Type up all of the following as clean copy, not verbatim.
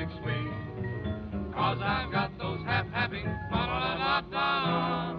music sweet. 'Cause I've got those happy, ba-da-da-da-da.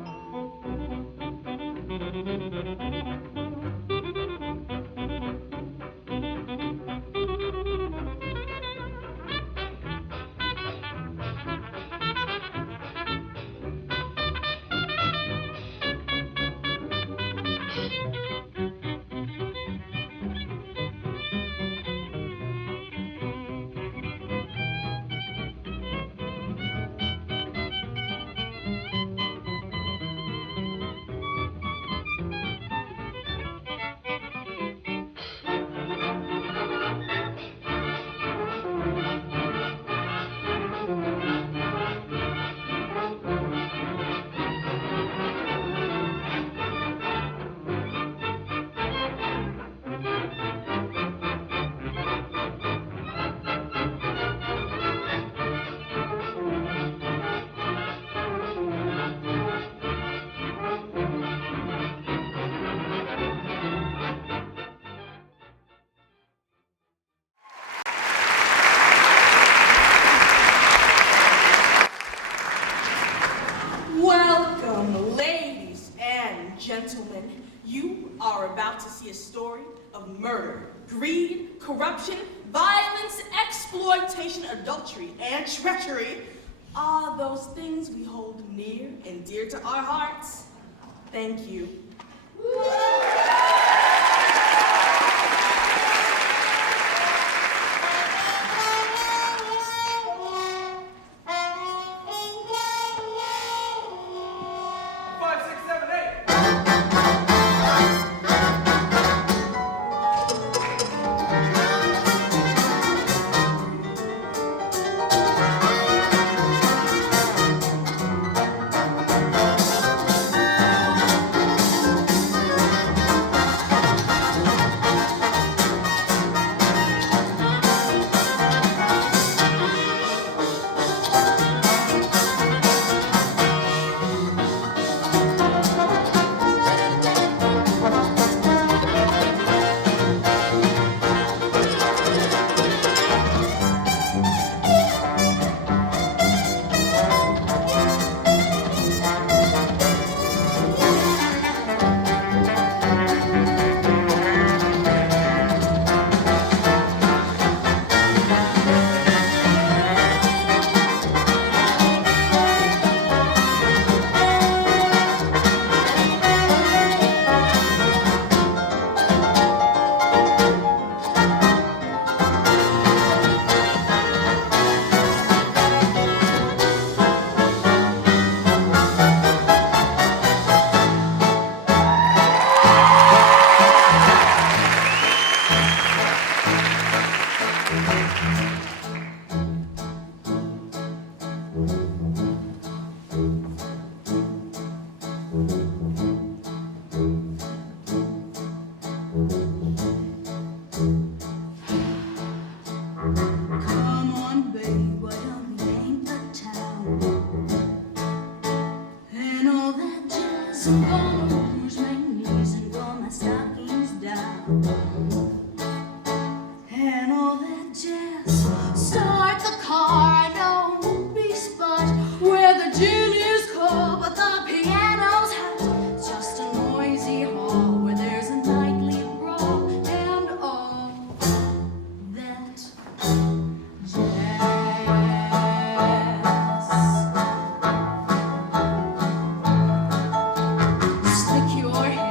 Welcome, ladies and gentlemen. You are about to see a story of murder, greed, corruption, violence, exploitation, adultery, and treachery. All those things we hold near and dear to our hearts. Thank you. Stick your head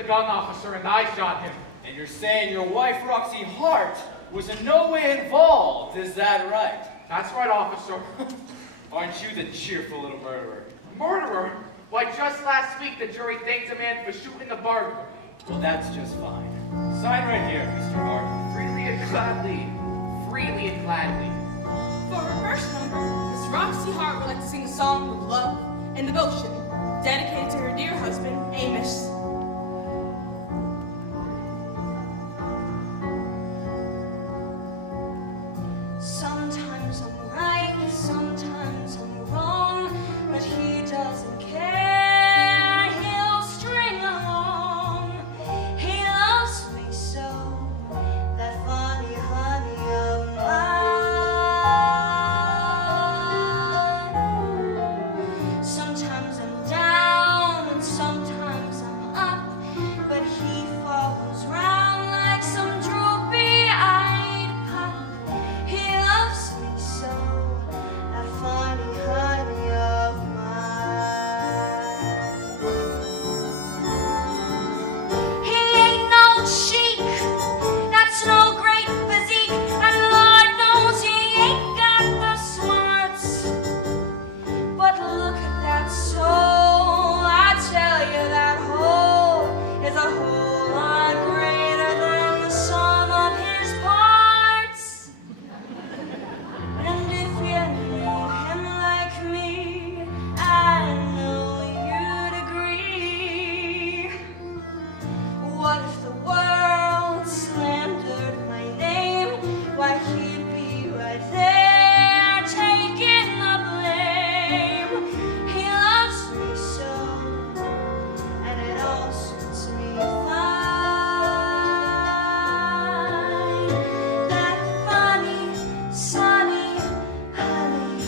the gun, officer, and I shot him. And you're saying your wife, Roxy Hart, was in no way involved, is that right? That's right, officer. Aren't you the cheerful little murderer? Murderer? Why, just last week the jury thanked a man for shooting a burglar. Well, that's just fine. Sign right here, Mr. Hart. Freely and gladly. Freely and gladly. For her first number, Miss Roxy Hart would like to sing a song of love and devotion, dedicated to her dear husband, Amos. Sometimes I'm right, sometimes I'm wrong, but he doesn't care, he'll string along. He loves me so, that funny honey of mine. Sometimes I'm down and sometimes I'm up, but he follows round like some droopy-eyed pup. He loves me so, that funny honey of mine. He ain't no cheek, that's no great physique, and Lord knows he ain't got the smarts. But look at that soul, I tell you that hole is a whole lot greater than the sum of his parts. And if you knew him like me, I know you'd agree. What if the world slandered my name? Why, he'd be right there taking the blame. He loves me so, and it all suits me fine. That funny, sunny, honey,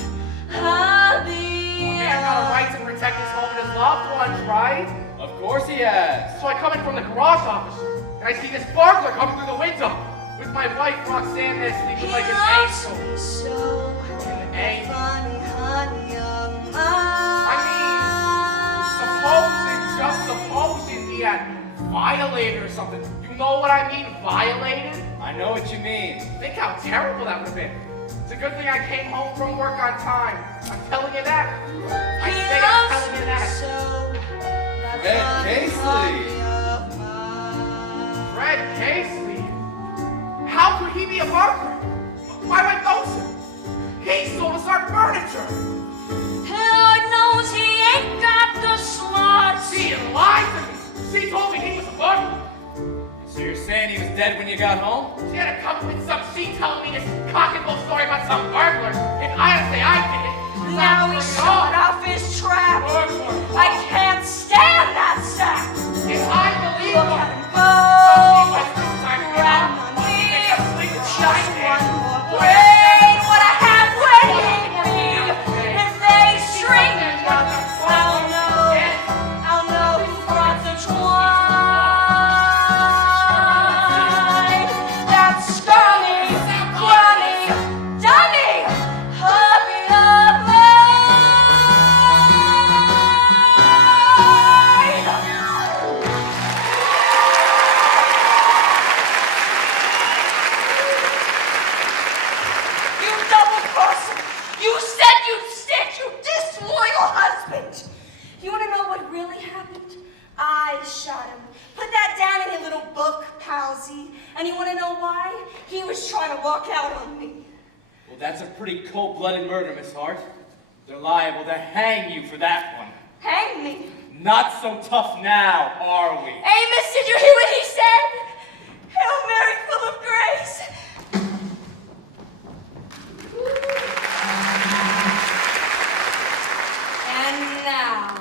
hubby. Man got a right to protect his home and his loved ones, right? Of course he has. So I come in from the garage, officer, and I see this burglar coming through the window with my wife, Roxanne, there He sleeping like an loves angel. me so, An that angel. funny honey of Just supposing he had violated or something. You know what I mean, violated? I know what you mean. Think how terrible that would have been. It's a good thing I came home from work on time. I'm telling you that. I He say I'm loves telling you me that. so, that Red funny Casely. honey of mine. Fred Casely? How could he be a burglar? Why would I know him? He sold us our furniture. Lord knows he ain't got the smarts. She lied to me. She told me he was a burglar. So you're saying he was dead when you got home? She had to come up with some she telling me this cock and bull story about some burglar. If I had to say I did it, Now he's showing off his trap. burglar. I can't stand that sack. If I believe Look her. at him So she go. was too tired to get Grab up. my Make knee. us sleep with Just night one in. more brain. What I have waiting me. If they string me up, I'll know who brought the twine. That scummy, crummy, dummy, hubby of mine. You double crosser! You said you'd stick, you disloyal husband! You wanna know what really happened? I shot him. Put that down in your little book, palsy. And you wanna know why? He was trying to walk out on me. Well, that's a pretty cold-blooded murder, Miss Hart. They're liable to hang you for that one. Hang me. Not so tough now, are we? Amos, did you hear what he said? Hail Mary, full of grace. And now,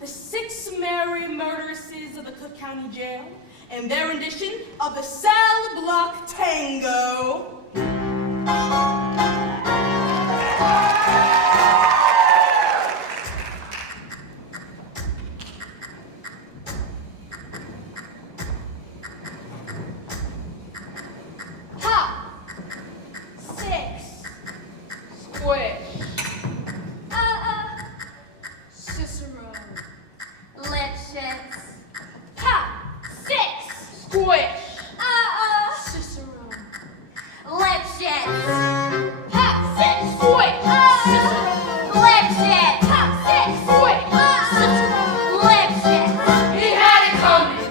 the 6 merry murderesses of the Cook County Jail and their rendition of the Cell Block Tango. Pop. 6. Squish. Cicero. Let's pop. squish. Cicero. Legends. Pop, sit, squish. Legends. Pop, sit, squish. Legends. He had it coming.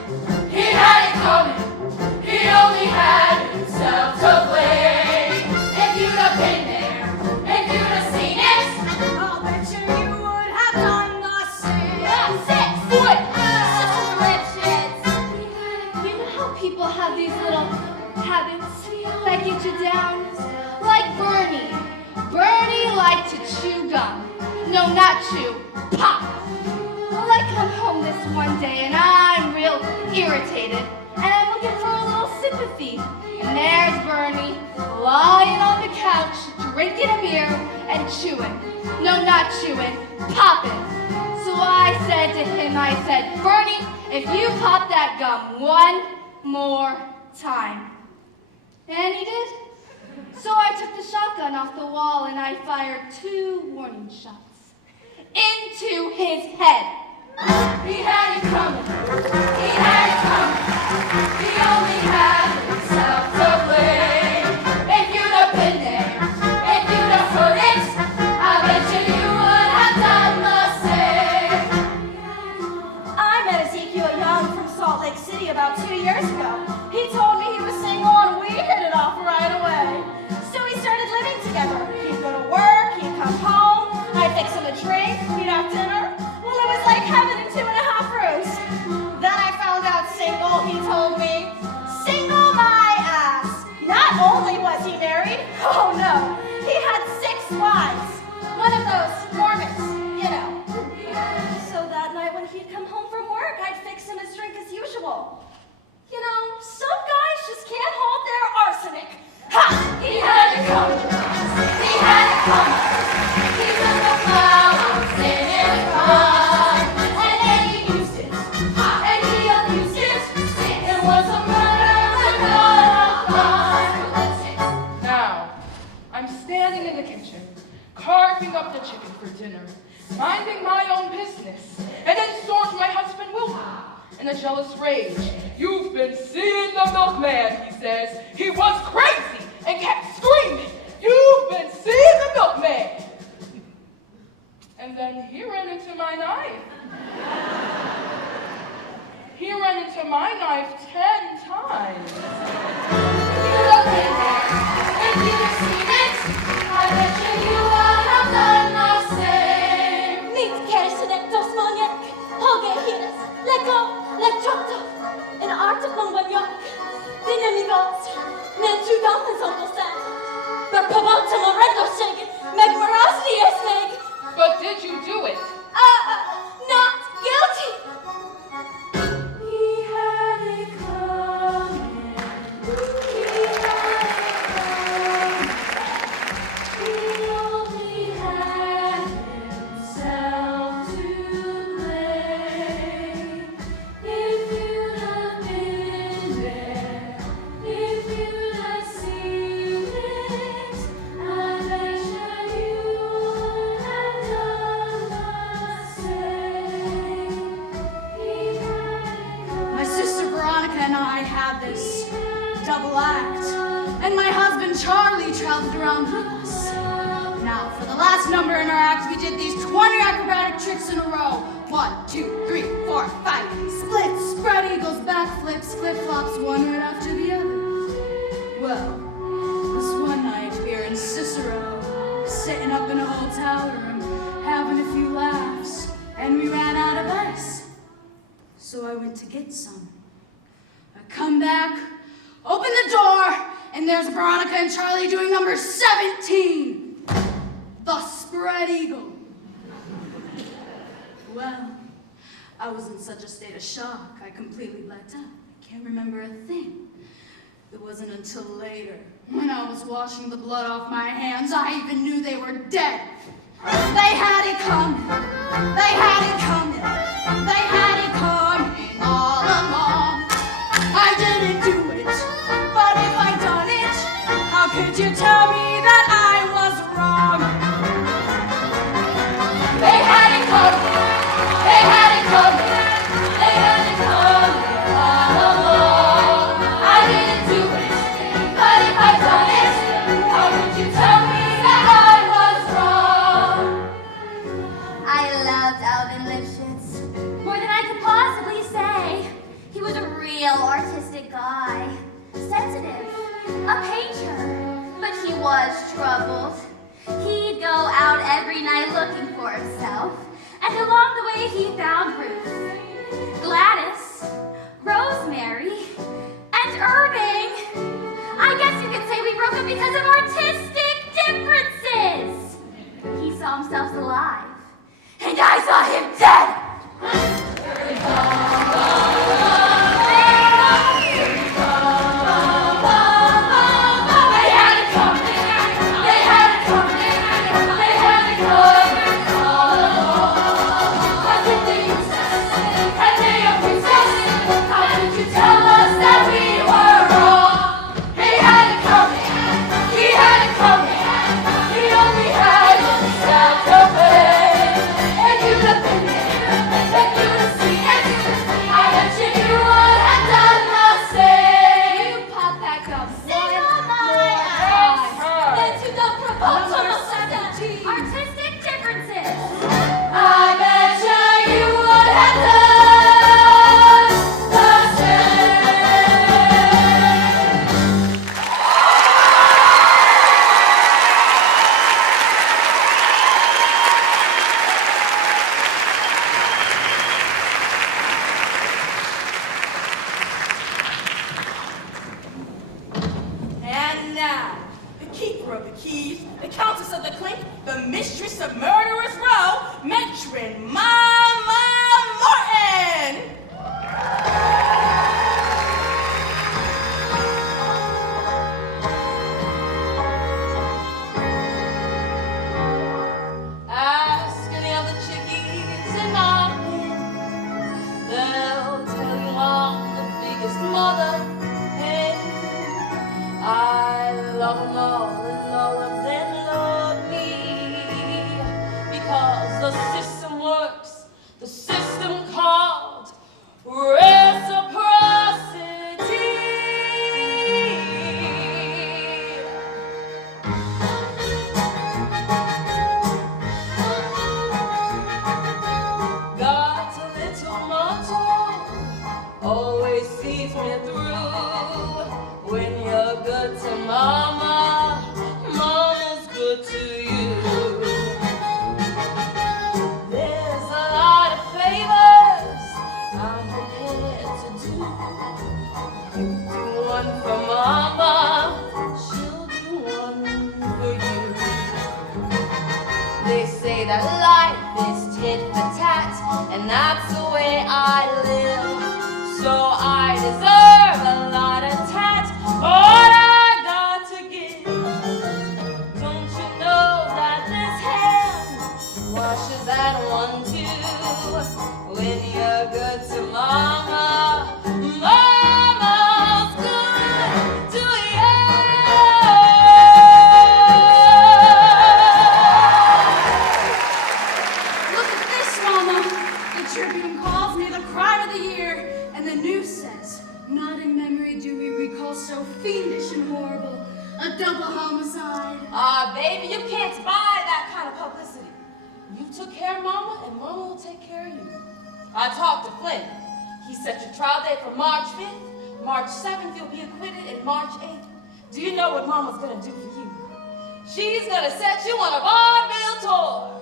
He had it coming. He only had himself to blame. If you'd have been there, if you'd have seen it, I'll bet you would have done the same. Pop, sit, squish. Legends. You know how people have these little habits that get you down? Like Bernie. Bernie liked to chew gum. No, not chew. Pop. Well, I come home this one day and I'm real irritated. And I'm looking for a little sympathy. And there's Bernie, lying on the couch, drinking a beer and chewing. No, not chewing. Popping. So I said to him, Bernie, if you pop that gum one more time. And he did. So I took the shotgun off the wall and I fired 2 warning shots into his head. he had it coming. He had it coming. He only had himself to blame. If you'd have been there, if you'd have heard it, I bet you would have done the same. I met Ezekiel Young from Salt Lake City about 2 years ago. He told me he was single and we hit it off right away. So we started living together. He'd go to work, he'd come home, I'd fix him a drink, we'd have dinner. Well, it was like heaven in 2.5 rooms. Then I found out single, he told me. Single my ass. Not only was he married, oh no, he had 6 wives. One of those Mormons, you know. So that night when he'd come home from work, I'd fix him his drink as usual. You know, some guys just can't hold their arsenic. Ha! He had it coming. He had it coming. He took the flowers in his run. And then he used it. And he abused it. It was a murder without a Now, I'm standing in the kitchen, carving up the chicken for dinner, minding my own business, and then storms my husband Wilbur in a jealous rage. You've been seeing the milkman, he says. He was crazy and kept screaming. You've been seeing the milkman. And then he ran into my knife. He ran into my knife 10 times. If you'd have been there, if you'd have seen it, I bet you would have done the same. Nic kersinek dosmaniak, hoge hines, lego, lecciotto, in article when yok, dinamigos, ne tudam zondosan, but pavota moredo shake, meg morosity is meg, But did you do it? not guilty. He had it coming. He had it coming. He only had himself to blame. If you'd have been there, if you'd have seen it, I bet you would have done the same. He had My sister Veronica and I had this double act, and my husband Charlie traveled around with us. Now, for the last number in our act, we did these 20 acrobatic tricks in a row. 1, 2, 3, 4, 5. Splits, spread eagles, backflips, flip-flops, one right after the other. Well, this one night we were in Cicero, sitting up in a hotel room, having a few laughs, and we ran out of ice. So I went to get some. I come back, open the door, and there's Veronica and Charlie doing number 17, the spread eagle. Well, I was in such a state of shock, I completely blacked out. I can't remember a thing. It wasn't until later, when I was washing the blood off my hands, I even knew they were dead. They had it coming. They had it coming. They had it coming all along. I didn't do it, but if I'd done it, how could you tell me that I was wrong? They had it coming. They had it coming. They had it coming all along. artistic guy, sensitive, a painter, but he was troubled. He'd go out every night looking for himself, and along the way he found Ruth, Gladys, Rosemary, and Irving. I guess you could say we broke up because of artistic differences. He saw himself alive, and I saw him dead. Artistic differences. I bet you would have done the And now, the keeper of the keys, the countess of the clink, the mistress of Murderers Row, matron Mama Morton! Ask any of the chickies in my pen. They'll tell you I'm the biggest mother hen. I love them all and all of them love me, because the system works, the system called reciprocity. Got a little motto, always sees me through. When you're good to mama, mama's good to you. There's a lot of favors I'm prepared to do. You do one for mama, she'll do one for you. They say that life is tit for tat, and that's the way I live. So I deserve a lot of tat, what I got to give. Don't you know that this hand washes that one too? When you're good to mama, mama's good to you. Look at this, Mama. The Tribune calls me the crime of the year, and the news says, not in memory do we recall so fiendish and horrible a double homicide. Baby, you can't buy that kind of publicity. You took care of mama, and mama will take care of you. I talked to Flynn. He set your trial date for March 5th. March 7th, you'll be acquitted, and March 8th. Do you know what mama's gonna do for you? She's gonna set you on a vaudeville tour.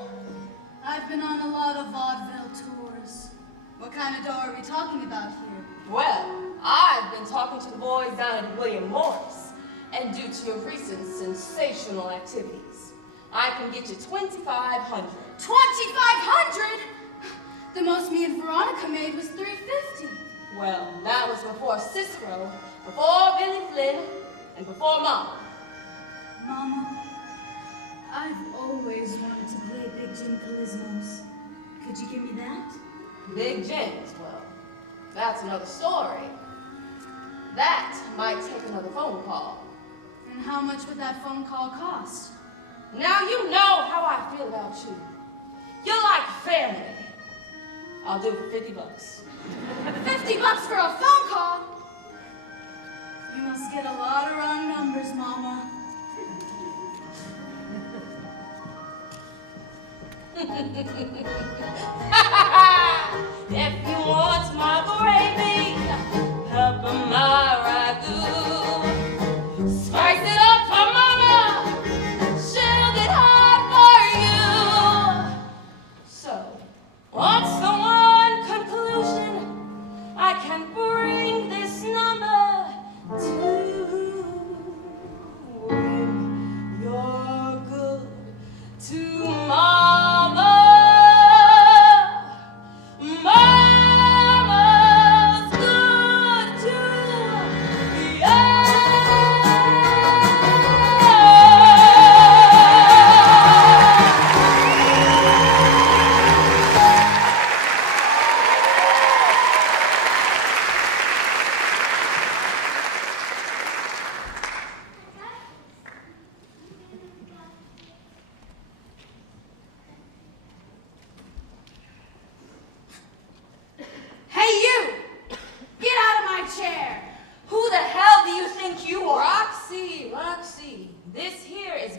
I've been on a lot of vaudeville tours. What kind of dough are we talking about here? Well, I've been talking to the boys down at William Morris, and due to your recent sensational activities, I can get you $2,500. 2,500? The most me and Veronica made was $350. Well, that was before Cicero, before Billy Flynn, and before Mama. Mama, I've always wanted to play Big Jim Charismos. Could you give me that? Big Jim's, well, that's another story. That might take another phone call. And how much would that phone call cost? Now you know how I feel about you. You're like family. I'll do it for $50. $50 for a phone call? You must get a lot of wrong numbers, Mama. If you want my gravy, help 'em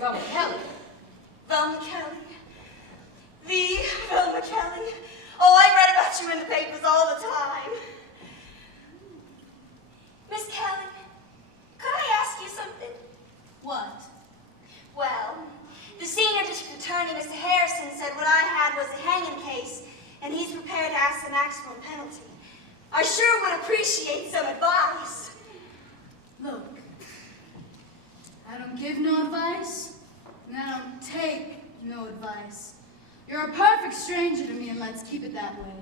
Velma Kelly. Velma Kelly. The Velma Kelly. Oh, I read about you in the papers all the time. Miss Kelly, could I ask you something? What? Well, the senior district attorney, Mr. Harrison, said what I had was a hanging case, and he's prepared to ask the maximum penalty. I sure would appreciate some advice. Look, I don't give no advice, and I don't take no advice. You're a perfect stranger to me, and let's keep it that way.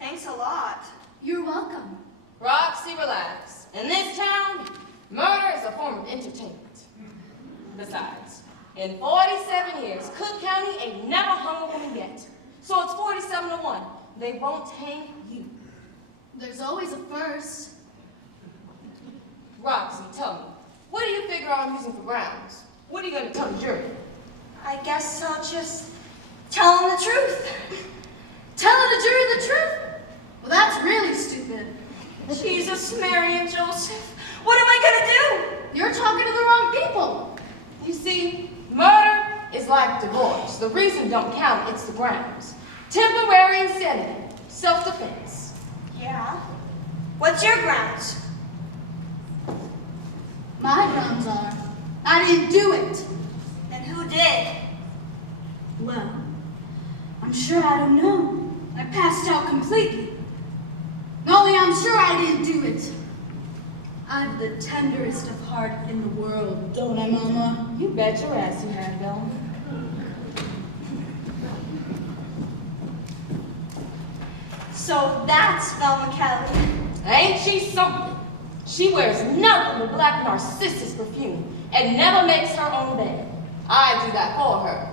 Thanks a lot. You're welcome. Roxy, relax. In this town, murder is a form of entertainment. Besides, in 47 years, Cook County ain't never hung a woman yet. So it's 47-1. They won't hang you. There's always a first. Roxy, tell me, what do you figure I'm using for grounds? What are you going to tell the jury? I guess I'll just tell him the truth. Telling the jury the truth? Well, that's really stupid. Jesus, Mary, and Joseph. What am I gonna do? You're talking to the wrong people. You see, murder is like divorce. The reason don't count, it's the grounds. Temporary insanity, self-defense. Yeah? What's your grounds? My grounds are, I didn't do it. And who did? Well, I'm sure I don't know. I passed out completely. Only I'm sure I didn't do it. I've the tenderest of heart in the world, don't I, Mama? You bet your ass you have, Velma. So that's Velma Kelly. Ain't she something? She wears nothing but black narcissus perfume and never makes her own bed. I do that for her.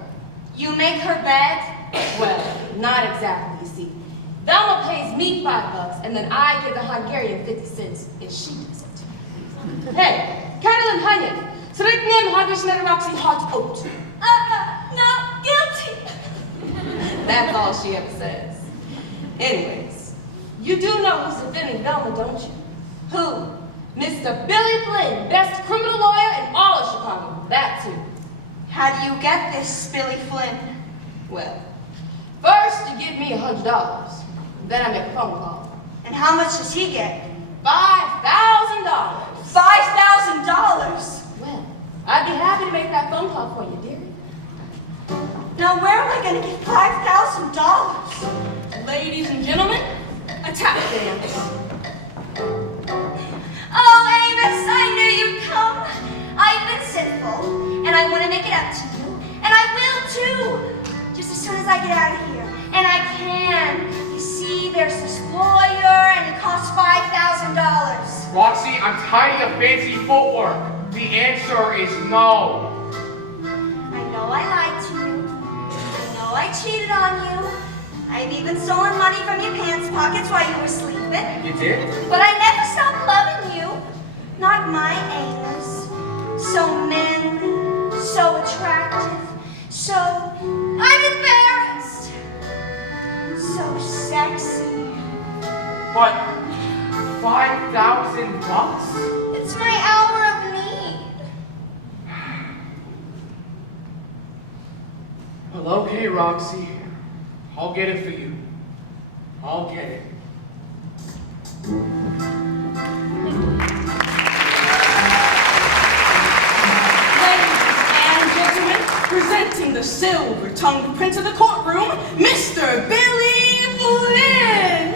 You make her bed? Well, not exactly, you see. Velma pays me $5 and then I give the Hungarian 50 cents and she does it. Hey, Carolyn Haniek, zrykniem Hagishner Roxy Hot Oat. Not guilty. That's all she ever says. Anyways, you do know who's defending Velma, don't you? Who? Mr. Billy Flynn, best criminal lawyer in all of Chicago. That too. How do you get this, Billy Flynn? Well, first you give me $100. Then I make a phone call. And how much does he get? $5,000. $5,000. Well, I'd be happy to make that phone call for you, dearie. Now where am I going to get $5,000? Ladies and gentlemen, a tap dance. Oh, Amos, I knew you'd come. I've been sinful, and I want to make it up to you. And I will too, just as soon as I get out of here. And I can. You see, there's this lawyer, and it costs $5,000. Roxy, I'm tired of fancy footwork. The answer is no. I know I lied to you. I know I cheated on you. I've even stolen money from your pants pockets while you were sleeping. You did? But I never stopped loving you. Not my Amos. So manly, so attractive, so I'm embarrassed. So sexy. But $5,000? It's my hour of need. Well, okay, Roxy. I'll get it for you. I'll get it. Ladies and gentlemen, presenting the silver-tongued prince of the courtroom, Mr. Billy Flynn.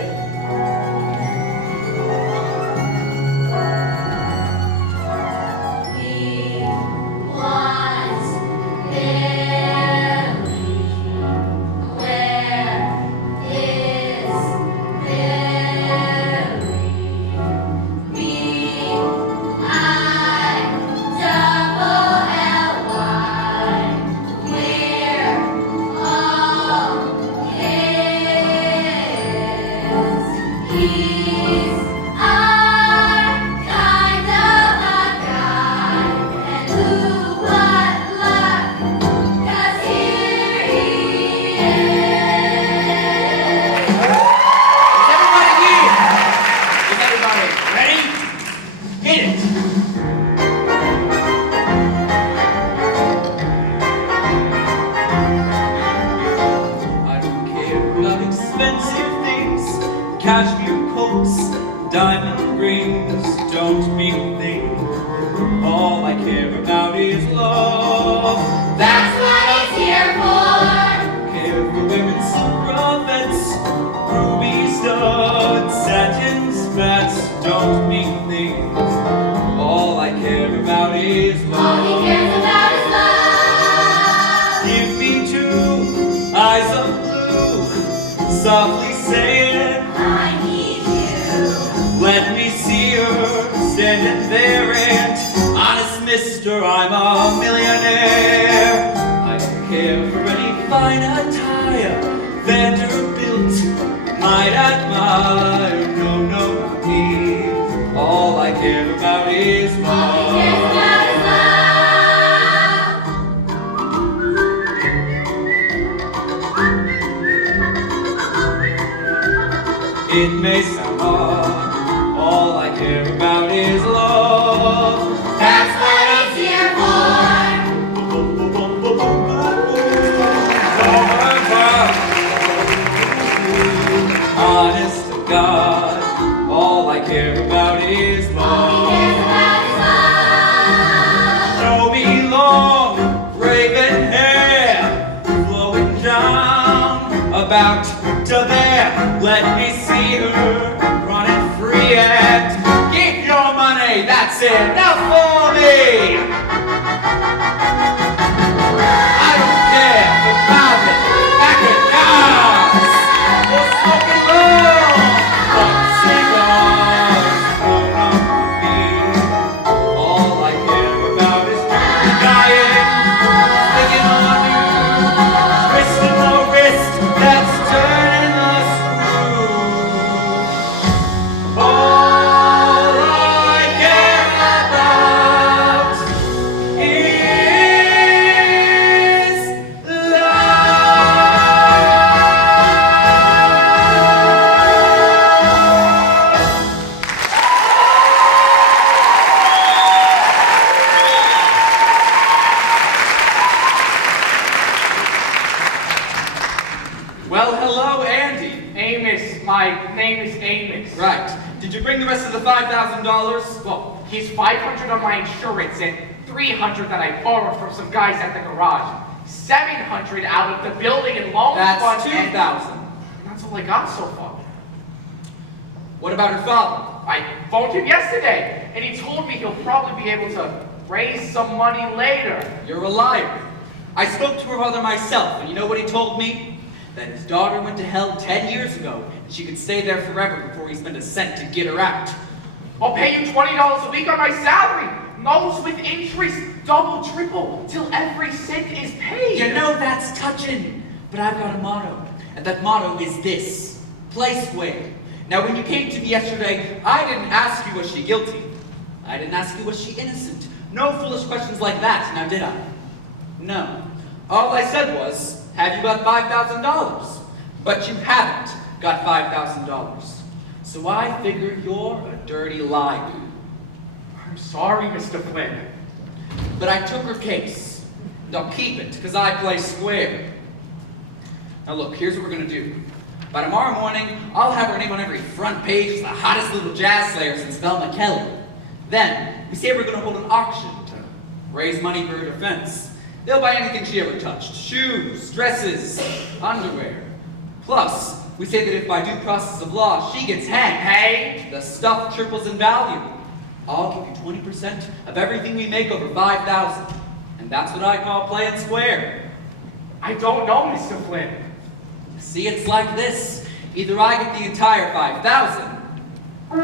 care about is love. All he cares about is love. Give me two eyes of blue, softly saying, I need you. let me see her standing there, and honest mister, I'm a millionaire. I don't care for any fine attire, Vanderbilt might admire. No, no, not me. All I care about is love. All he cares about is love. It may sound odd, all I care about is love. That's what it's here for. Honest to God, all I care about is All he cares love. about is love. Show me long, raven hair, flowing down about to there. Let me see her running free, and keep your money, that's enough for me. I don't care for private backyards or smoking long cigars. No, not me. All I care about is dying, sticking on you, twisting the wrist that's turning the screw. All I care about is well, hello, Andy. Amos, my name is Amos. Right. Did you bring the rest of the $5,000? Well, he's 500 on my insurance and 300 that I borrowed from some guys at the garage. 700 out of the building and loan That's fund. and 2,000. That's all I got so far. What about her father? I phoned him yesterday, and he told me he'll probably be able to raise some money later. You're a liar. I spoke to her father myself, and you know what he told me? That his daughter went to hell 10 years ago, and she could stay there forever before he spent a cent to get her out. I'll pay you $20 a week on my salary. Loans with interest, double, triple, till every cent is paid. You know that's touching, but I've got a motto, and that motto is this: play square. Now, when you came to me yesterday, I didn't ask you was she guilty. I didn't ask you was she innocent. No foolish questions like that, now did I? No. All I said was, have you got $5,000? But you haven't got $5,000. So I figure you're a dirty liar. I'm sorry, Mr. Flynn. But I took her case, and I'll keep it, because I play square. Now look, here's what we're gonna do. By tomorrow morning, I'll have her name on every front page as the hottest little jazz slayer since Velma Kelly. Then, we say we're gonna hold an auction to raise money for her defense. They'll buy anything she ever touched: shoes, dresses, underwear. Plus, we say that if by due process of law she gets hanged, the stuff triples in value. I'll give you 20% of everything we make over 5,000. And that's what I call playing square. I don't know, Mr. Flynn. See, it's like this. Either I get the entire 5,000, or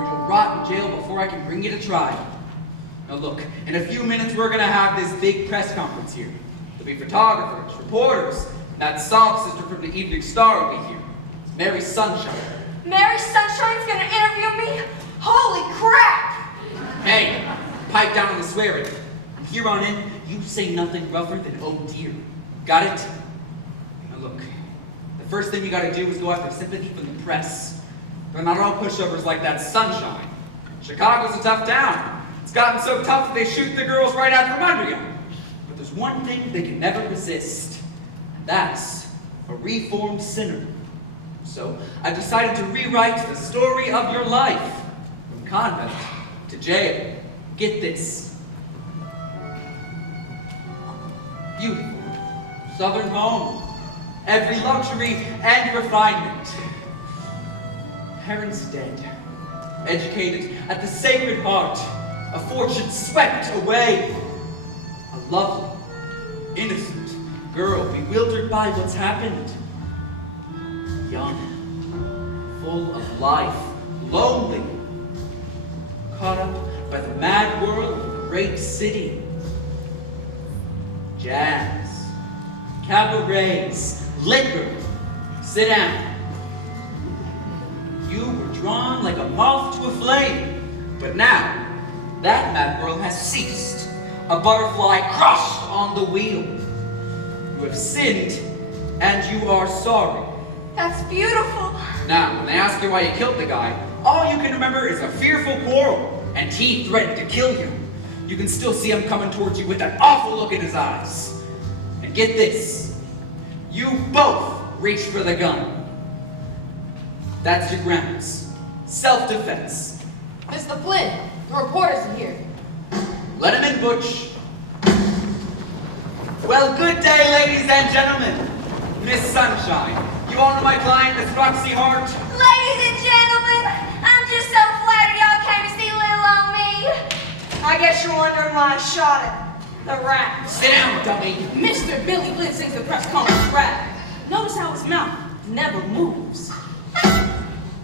you'll rot in jail before I can bring you to trial. Now look, in a few minutes we're gonna have this big press conference here. There'll be photographers, reporters, and that song sister from the Evening Star will be here. Mary Sunshine. Mary Sunshine's gonna interview me? Holy crap! Hey, pipe down on the swearing. From here on in, you say nothing rougher than oh dear. Got it? Now look, the first thing you gotta do is go after sympathy from the press. They're not all pushovers like that Sunshine. Chicago's a tough town. It's gotten so tough that they shoot the girls right out from under you. But there's one thing they can never resist, and that's a reformed sinner. So I decided to rewrite the story of your life, from convent to jail. Get this. Beautiful, southern home, every luxury and refinement. parents dead, educated at the Sacred Heart, a fortune swept away. A lovely, innocent girl bewildered by what's happened. Young, full of life, lonely, caught up by the mad world of a great city. Jazz, cabarets, liquor, sit down. You were drawn like a moth to a flame, but now that mad world has ceased, a butterfly crushed on the wheel. You have sinned, and you are sorry. That's beautiful. Now, when they ask you why you killed the guy, all you can remember is a fearful quarrel, and he threatened to kill you. You can still see him coming towards you with that awful look in his eyes. And get this, you both reached for the gun. That's your grounds. Self-defense. Mr. Flynn, the reporters are here. Let him in, Butch. Well, good day, ladies and gentlemen. Miss Sunshine, you all know my client, Miss Roxy Hart? Ladies and gentlemen, I'm just so flattered y'all came to see little old me. I guess you're wondering why I shot him. The rat. Sit down, dummy. Mr. Billy Lynn sings the press conference rap. Notice how his mouth never moves.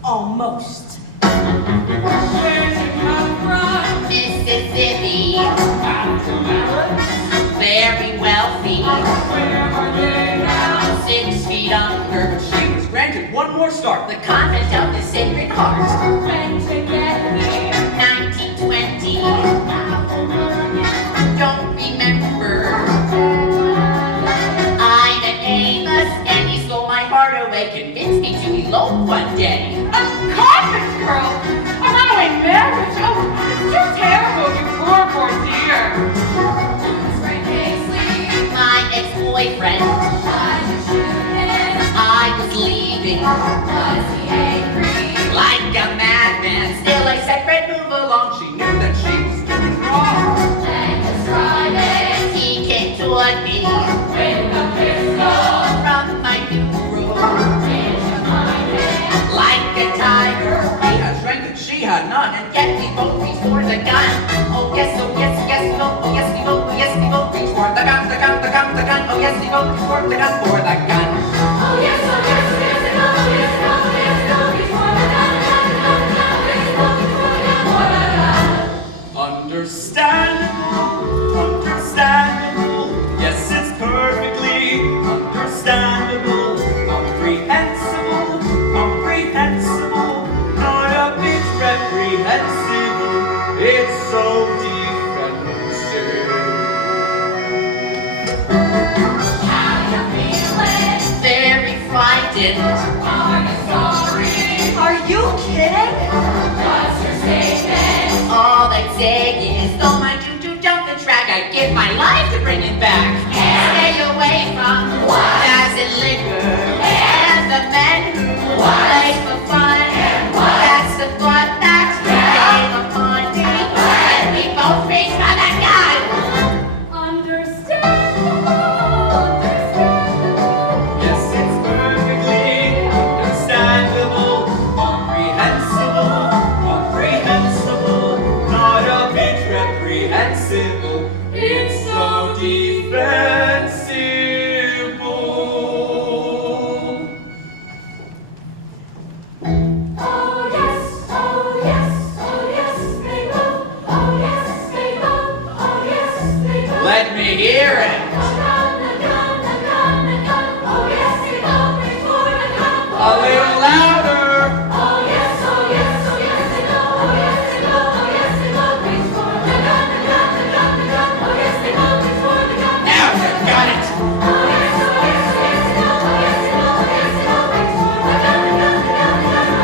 Almost. Where'd you come from? Mississippi, very wealthy, Where are they now? 6 feet under She was granted one more start. the convent of the Sacred Heart. When to get here? 1920, don't remember. I met Amos and he stole my heart away, convinced me to elope one day. A convict girl! A runaway marriage! Oh, it's too terrible, you poor dear! My ex-boyfriend, I was leaving. Like a madman, still I said, Fred, move along. She knew that she was doing wrong. He came toward me from my new room. Like a tiger, He had strength that she had none, and yet we both reached for the gun. Oh yes, yes, we both, oh yes, we both, oh yes, we both reached for the gun, the gun, the gun, the gun. Oh yes, we both reached for the gun, for the gun. Oh yes, oh yes, yes, oh yes, oh yes, oh before the gun, understandable, understandable. Yes, it's perfectly understandable, comprehensible, comprehensible. Not a bit reprehensible. It's so defensive. Very frightened. Are you kidding? All I'm saying is, though my choo-choo jumped the track, I'd give my life to bring it back. Stay away from jazz and liquor and the men who play for fun. That's the thought that came upon me, and we both reached for the gun. Yes, it's perfectly understandable, comprehensible, comprehensible. Not a bit reprehensible. It's so defensible. Oh yes, oh yes, oh yes, they both. Oh yes, they both. Oh yes, they both. Let me hear it. Oh yes, they both before the gun. A little louder. Oh yes, oh yes, oh yes, they go. Oh yes, they go. Oh yes, they both before the gun. Oh yes, they both before the gun. Now you got it. Oh yes, oh yes, oh yes, they go. Oh yes, they go. Oh yes, they both before the gun. Oh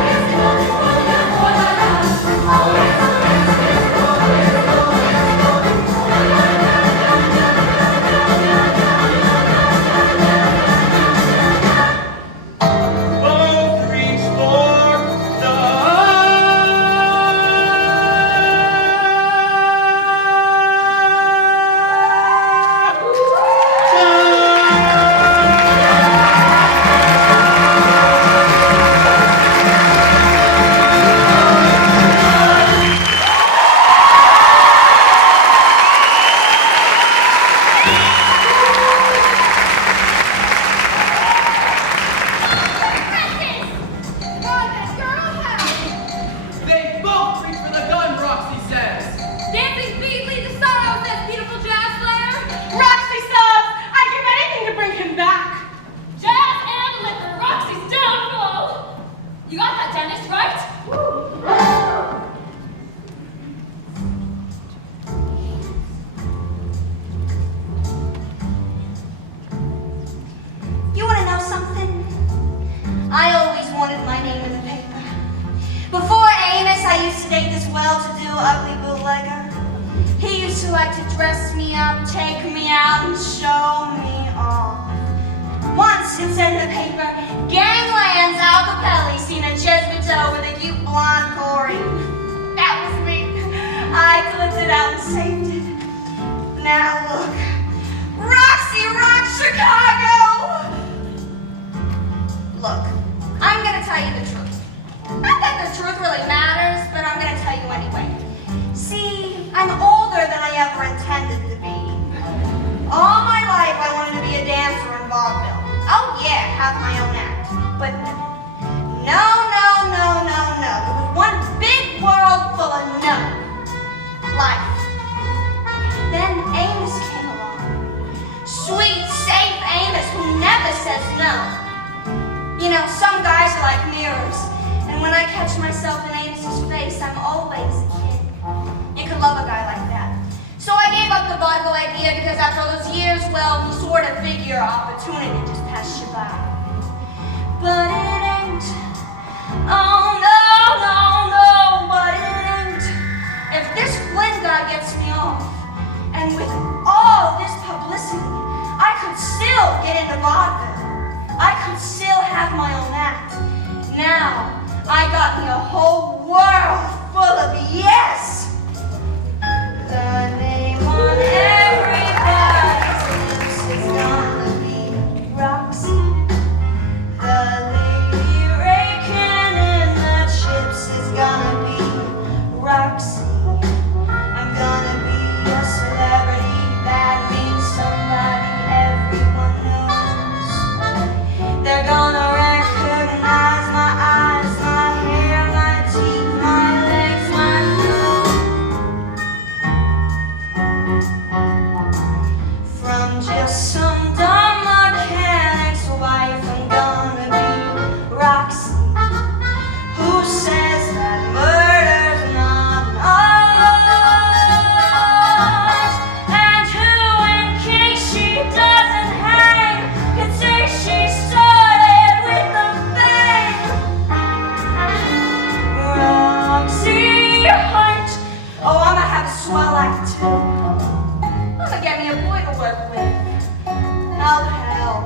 yes, they both before the gun. Oh yes, oh yes, oh yes, they go. Oh yes, they go. Oh yes, they go before the gun. You got that, Dennis, right? You want to know something? I always wanted my name in the paper. Before Amos, I used to date this well-to-do, ugly bootlegger. He used to like to dress me up, take me out, and show me off. Once it said in the paper, Gangland's Al Capelli seen a Jesuito with a cute blonde Corey. That was me. I clipped it out and saved it. Now look, Roxy Rock Chicago! Look, I'm gonna tell you the truth. Not that the truth really matters, but I'm gonna tell you anyway. See, I'm older than I ever intended to be. All my life I wanted to be a dancer in vaudeville. Oh yeah, have my own act. But no. No. It was one big world full of no. Life. Then Amos came along. Sweet, safe Amos who never says no. You know, some guys are like mirrors. And when I catch myself in Amos's face, I'm always a kid. You could love a guy like that. So I gave up the vaudeville idea because after all those years, well, you sort of figure opportunity just passed you by. But it ain't. Oh no, but it ain't. If this Flynn guy gets me off, and with all this publicity, I could still get into vaudeville. I could still have my own act. Now, I got me a whole world full of yes. The name on everybody's lips is gonna be Roxy. The lady raking in the chips is gonna be Roxy. I'm gonna be a celebrity, that means somebody everyone knows. They're gonna recognize my eyes, my hair, my teeth, my legs, my nose. From just some dumb mechanic's wife, I'm gonna be Roxy. Who says that murder's not ours? And who, in case she doesn't hang, can say she started with a bang? Roxy Hart. Oh, I'ma have a swell act too. I'ma get me a boy to work with. Oh hell,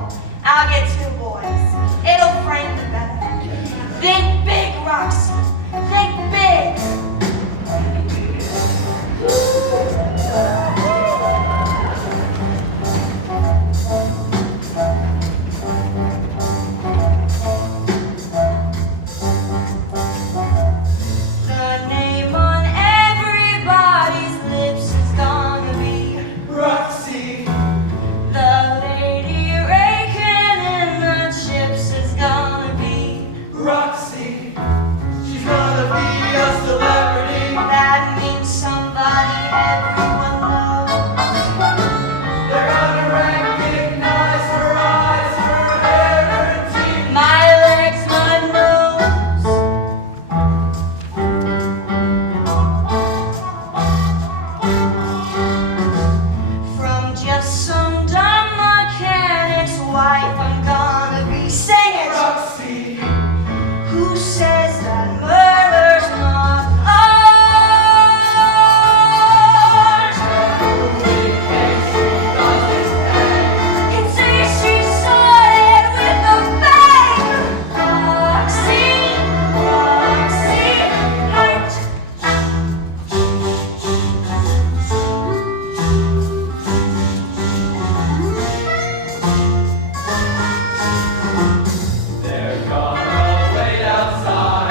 I'll get 2 boys. It'll frame the better. Think big, Roxy. Think big. The name on everybody's lips is gonna be Roxy, the lady raking in the chips is gonna be Roxy, she's gonna be a celebrity. that means somebody everyone knows. They're gonna recognize her eyes, her hair, her teeth. My legs, my nose. From just some dumb mechanic's wife, I'm gonna be singing. Roxy, Who says that murder's not ours? Can say she started with a bang. Roxy Hart. they're gonna wait outside.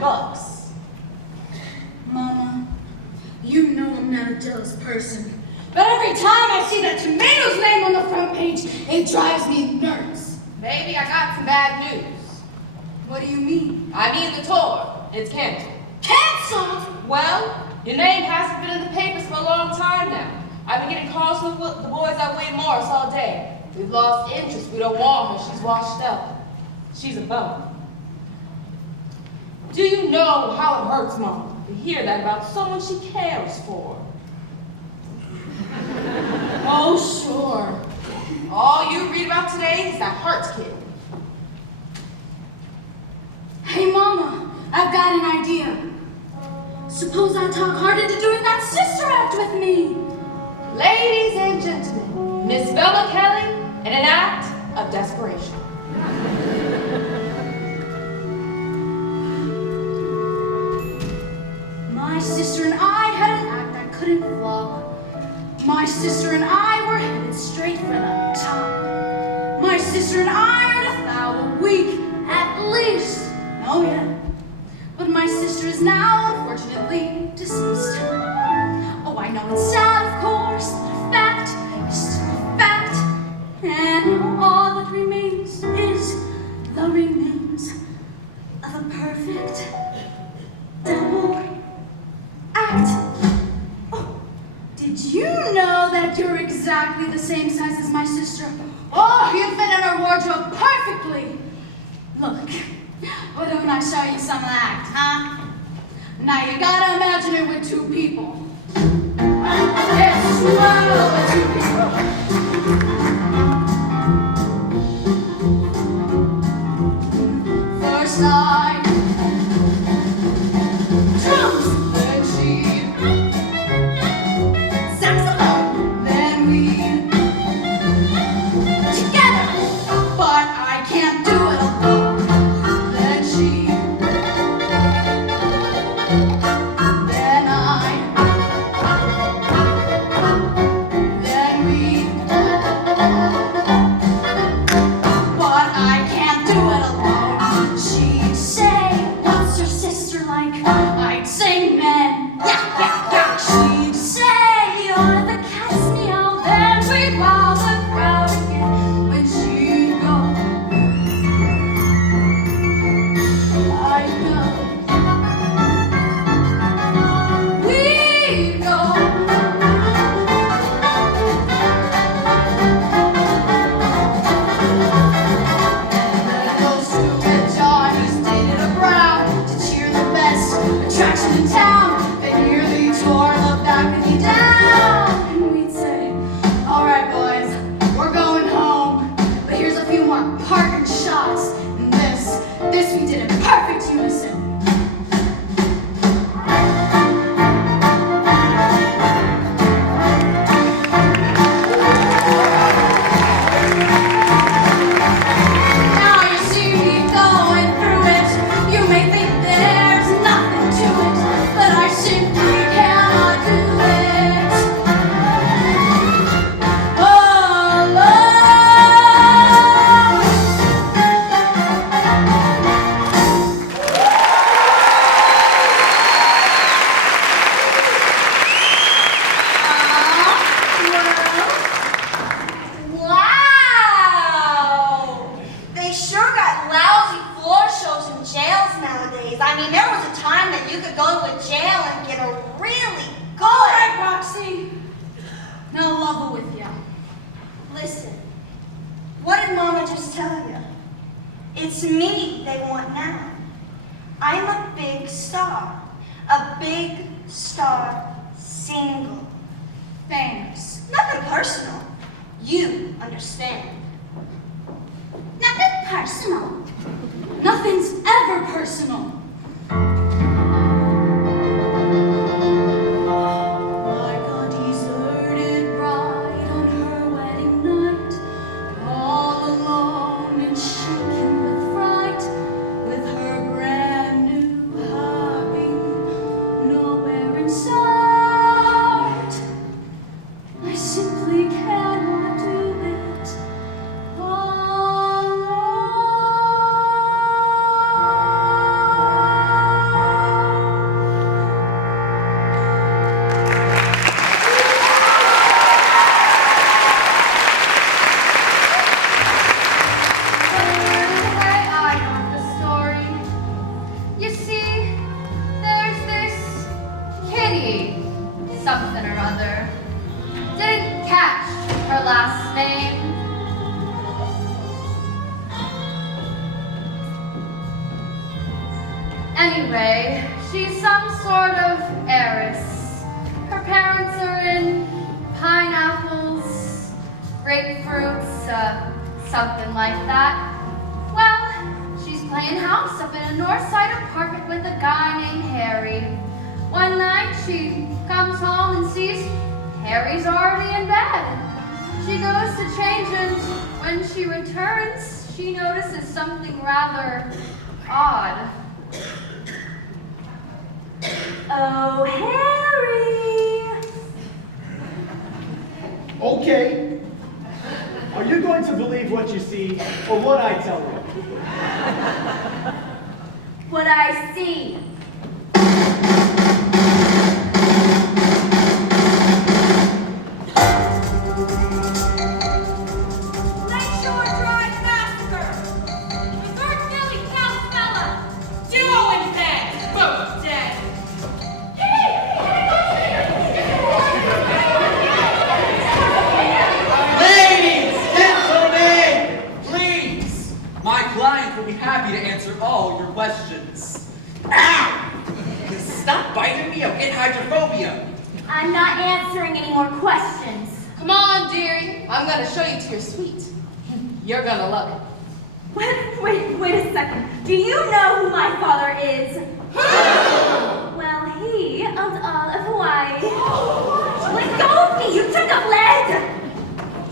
$100. Mama, you know I'm not a jealous person. But every time I see that tomato's name on the front page, it drives me nuts. Baby, I got some bad news. What do you mean? I mean the tour. It's canceled. Canceled? Well, your name hasn't been in the papers for a long time now. I've been getting calls from the boys at Wade Morris all day. We've lost interest. We don't want her. She's washed up. She's a bum. Do you know how it hurts, Mom, to hear that about someone she cares for? Oh, sure. All you read about today is that Hart's kid. Hey, Mama, I've got an idea. Suppose I talk Hart into doing that sister act with me. Ladies and gentlemen, Miss Bella Kelly in an act of desperation. My sister and I had an act that couldn't flop. My sister and I were headed straight for the top. My sister and I earned $1,000 a week, at least. Oh yeah. But my sister is now unfortunately deceased. Oh, I know it's sad, of course, but a fact is still a fact. And now all that remains is the remains of a perfect double act. Oh, did you know that you're exactly the same size as my sister? Oh, you fit in her wardrobe perfectly. Look, why don't I show you some of that, huh? Now you gotta imagine it with two people. It's swell with two people. First side, drums, then she, saxophone, then we, together, but I can't do it alone. Then she, then I, then we, but I can't do it alone. She'd say, what's her sister like? I'd say, men, yeah, yeah, yeah. She'd say, you're the cat's meow. Then we'd wow the crowd again. When she'd go, I know. We'd go. Then goes to get Johnny's dated a brown to cheer the best attraction in town. They nearly tore the balcony down. And we'd say, all right, boys, we're going home. But here's a few more parting shots. And this we did in perfect unison. Now you see me going through it. You may think there's nothing to it, but I simply cannot do it alone. Wow! They sure got lousy floor shows in jails nowadays. I mean, there was a time that you could go to a jail and get a really good. All right, Roxy. Now level with ya. Listen, what did Mama just tell you? It's me they want now. I'm a big star single. Famous. Nothing personal. You understand. Nothing personal. Nothing's ever personal. Like a deserted bride on her wedding night, all alone and shaken with fright, with her brand new hubby nowhere in sight. I simply cannot do it alone. something or other. Didn't catch her last name. Anyway, she's some sort of heiress. Her parents are in pineapples, grapefruits, something like that. Well, she's playing house up in a north side apartment with a guy named Harry. One night she comes home and sees Harry's already in bed. She goes to change and when she returns, she notices something rather odd. Oh, Harry! Okay. Are you going to believe what you see or what I tell you? What I see. Lakeshore Drive Massacre! Resort Philly California! Duo and dead! Both dead! Ladies, gentlemen, please. My client will be happy to answer all your questions. Ow! Stop biting me, I'll get hydrophobia. I'm not answering any more questions. Come on, dearie. I'm gonna show you to your suite. You're gonna love it. Wait a second. Do you know who my father is? Well, he owns all of Hawaii. Let go of me, you chunk of lead!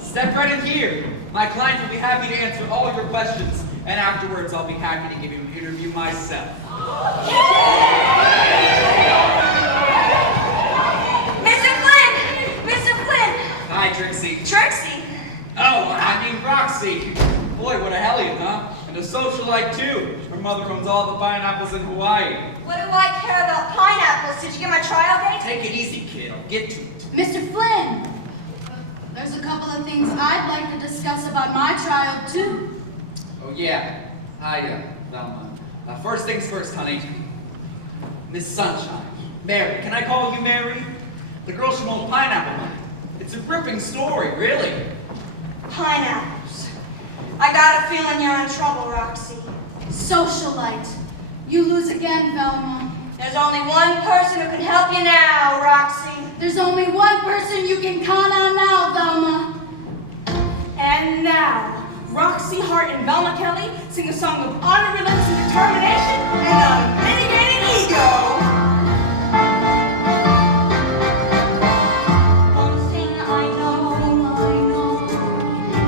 Step right in here. My client will be happy to answer all your questions, and afterwards I'll be happy to give you an interview myself. Mr. Flynn! Mr. Flynn! Hi, Trixie. Trixie! Oh, I mean Roxy. Boy, what a hellion, huh? And a socialite, too. Her mother owns all the pineapples in Hawaii. What do I care about pineapples? Did you get my trial date? Take it easy, kid. I'll get to it. Mr. Flynn, there's a couple of things I'd like to discuss about my child, too. Oh, yeah. Hi, Velma. First things first, honey. Miss Sunshine. Mary. Can I call you Mary? The girl from Old Pineapple Man. It's a gripping story, really. Pineapples. I got a feeling you're in trouble, Roxy. Socialite. You lose again, Velma. There's only one person who can help you now, Roxy. There's only one person you can count on now, Velma. And now, Roxy Hart and Velma Kelly sing a song of honor, relentless determination, and unmitigated ego. One thing I know,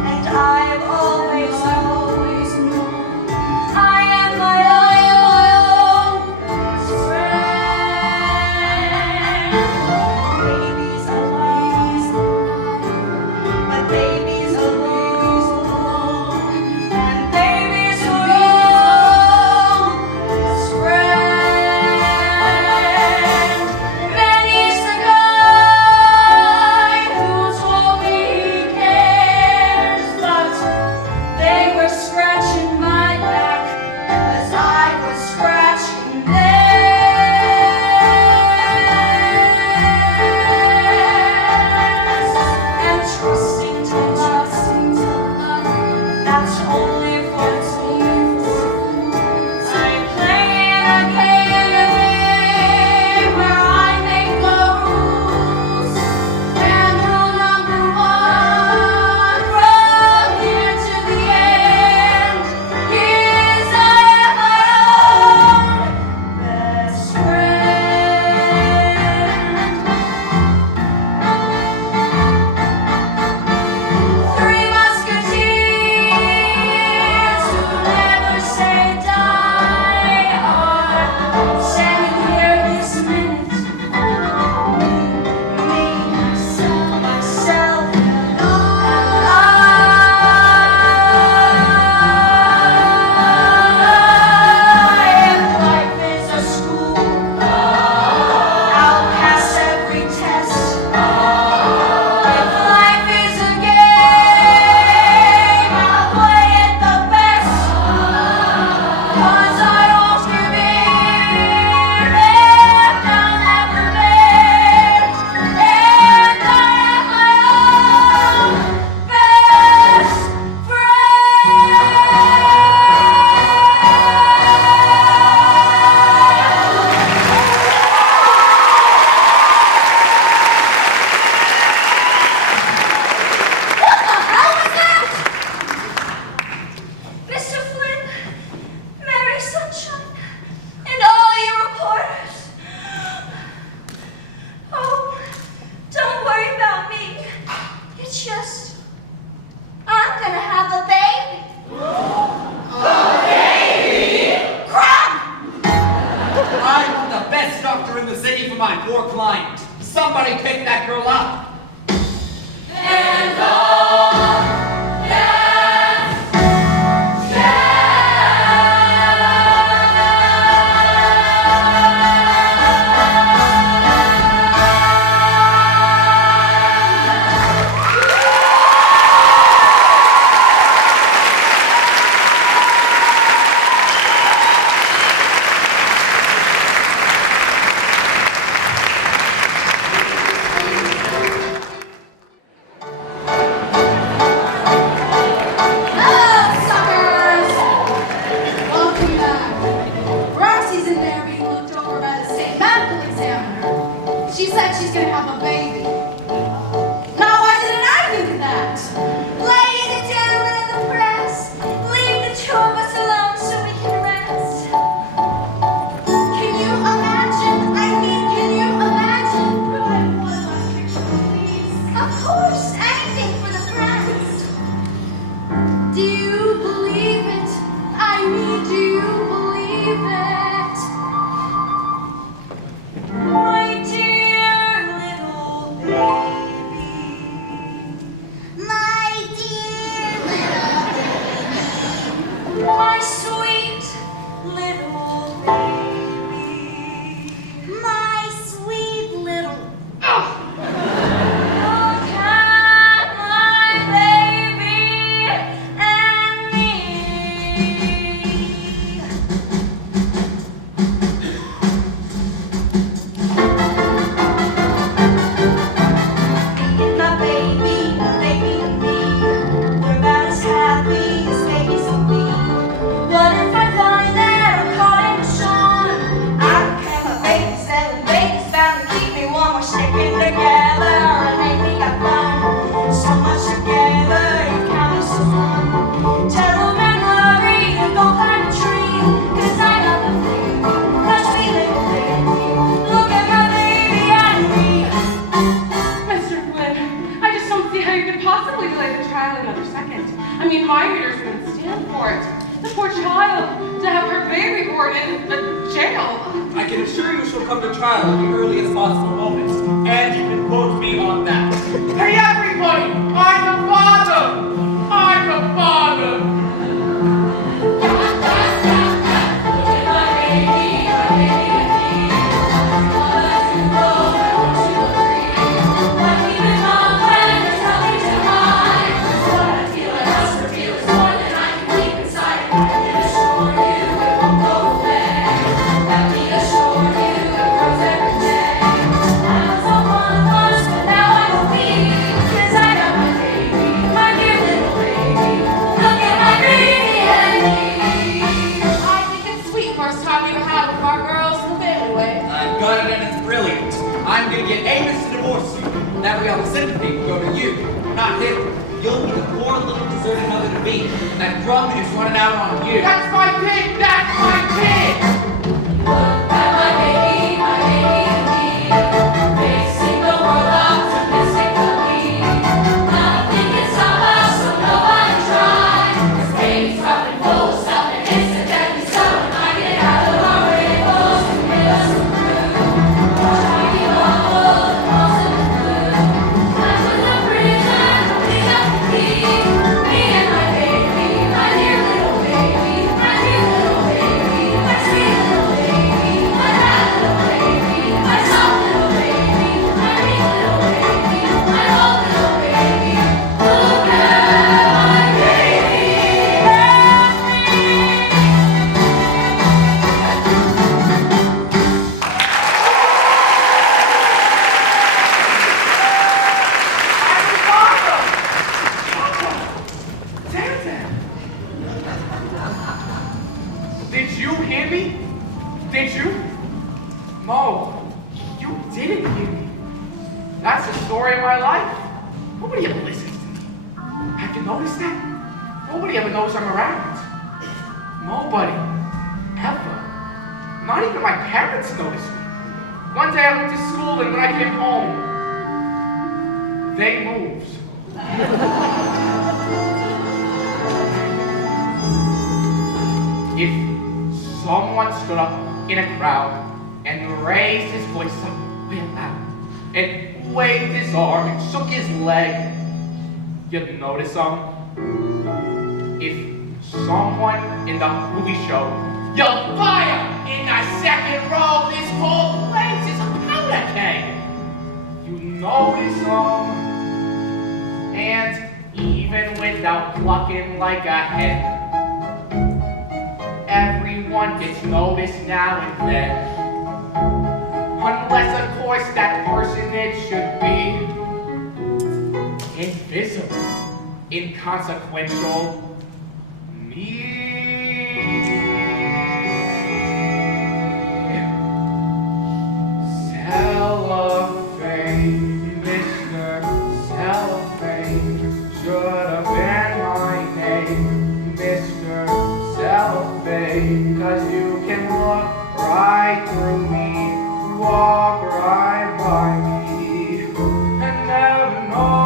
and I've always known, I am my own friend. Babies alive, but babies alone, and babies alone, spread. Of course, anything for the friends. Do you believe it? I mean, do you believe it? My dear little baby. My dear little baby. My sweet little baby. My sweet little. Look at my baby and me. Me and my baby and me. We're about as happy as babies can be. What if I find that I'm caught in the sun? I don't care, my baby's seven babies bound to keep me warm. We're sticking together and ain't we got fun? So much together, you count us one. Tell them and worry and go climb a tree. 'Cause I got the baby, my sweet little baby. Look at my baby and me. Mr. Flynn, I just don't see how you could possibly delay the trial another second. I mean, my readers wouldn't stand for it. The poor child, to have her baby born in a jail. I can assure you she'll come to trial at the earliest possible moment. And you can quote me on that. Hey, everybody! I'm the father! I'm the father! I've got it and it's brilliant. I'm gonna get Amos to divorce you. That way all the sympathy will go to you, not him. You'll be the poor little deserted mother to be. That drum is running out on you. That's my kid! That's my kid! Facing the world optimistically. Nothing can stop us, so nobody try. 'Cause baby's rough and full, stuff and incidentally stubborn. I get out of our rainbows and get us through. Shiny bubble, the cross and the blue. That's when the prison cleans up the key. Me and my baby, my dear little baby, my dear little baby, my sweet little baby, my bad little baby, my soft little baby, my weak little baby, my old little baby. Look at my baby Did you hear me? Did you? Mo, you didn't hear me. That's the story of my life. Nobody ever listens to me. Have you noticed that? Nobody ever knows I'm around. Nobody. Ever. Not even my parents noticed me. One day I went to school and when I came home, they moved. If someone stood up in a crowd and raised his voice up real loud and waved his arm and shook his leg, you'd notice if someone in the movie show yelled fire in the second row, this whole place is a powder keg. You notice and even without clucking like a hen, everyone gets noticed now and then. Unless, of course, that personage should be invisible, inconsequential, me. Cellophane, Mr. Cellophane, should have been my name, Mr. Cellophane, 'cause you can look right through me, walk right by me, and never know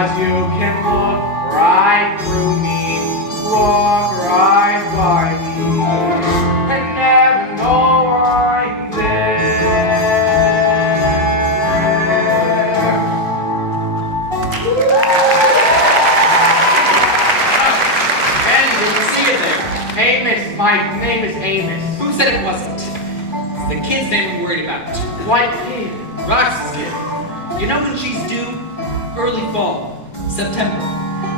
'cause you can look right through me, walk right by me, and never know I'm there. Andy, didn't see it there. Amos, my name is Amos. Who said it wasn't? It's the kid's name I'm worried about. What kid? Rox's kid. You know when she's due? Early fall. September.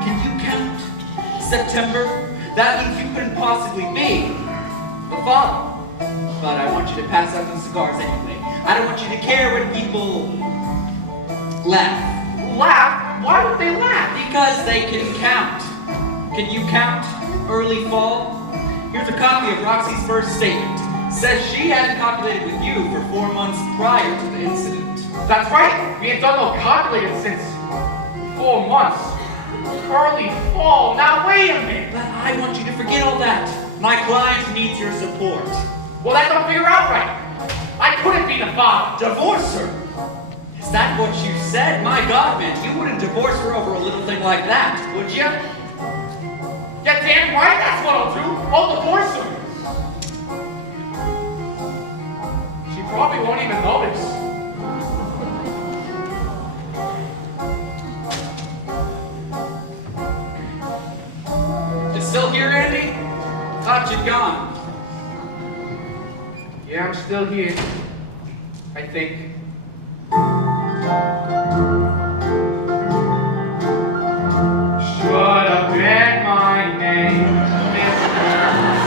Can you count? September? That means you couldn't possibly be the father. But I want you to pass out those cigars anyway. I don't want you to care when people laugh. Laugh? Why would they laugh? Because they can count. Can you count? Early fall? Here's a copy of Roxy's first statement. Says she hadn't copulated with you for 4 months prior to the incident. That's right. We ain't done no calculating since 4 months. Early fall. Now wait a minute. But I want you to forget all that. My client needs your support. Well, that don't figure out right. I couldn't be the father. Divorce her? Is that what you said? My God, man, you wouldn't divorce her over a little thing like that, would you? Yeah, damn right, that's what I'll do. I'll divorce her. She probably won't even notice. You still here, Andy? Thought you'd gone. Yeah, I'm still here. I think. Should have been my name, Mr.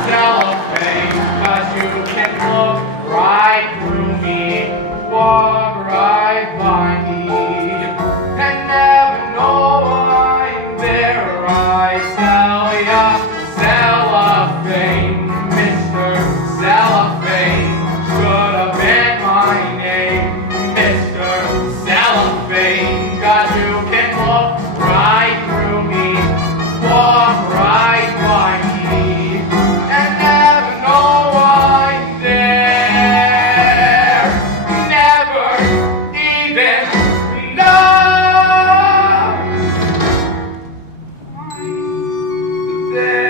Cellophane, 'cause you can look right through me, walk right by me, and never know I'm there. I tell ya, Cellophane, Mr. Cellophane, should have been my name, Mr. Cellophane, 'cause you can look right through me, walk right by me, and never know I'm there. Never even know I'm there.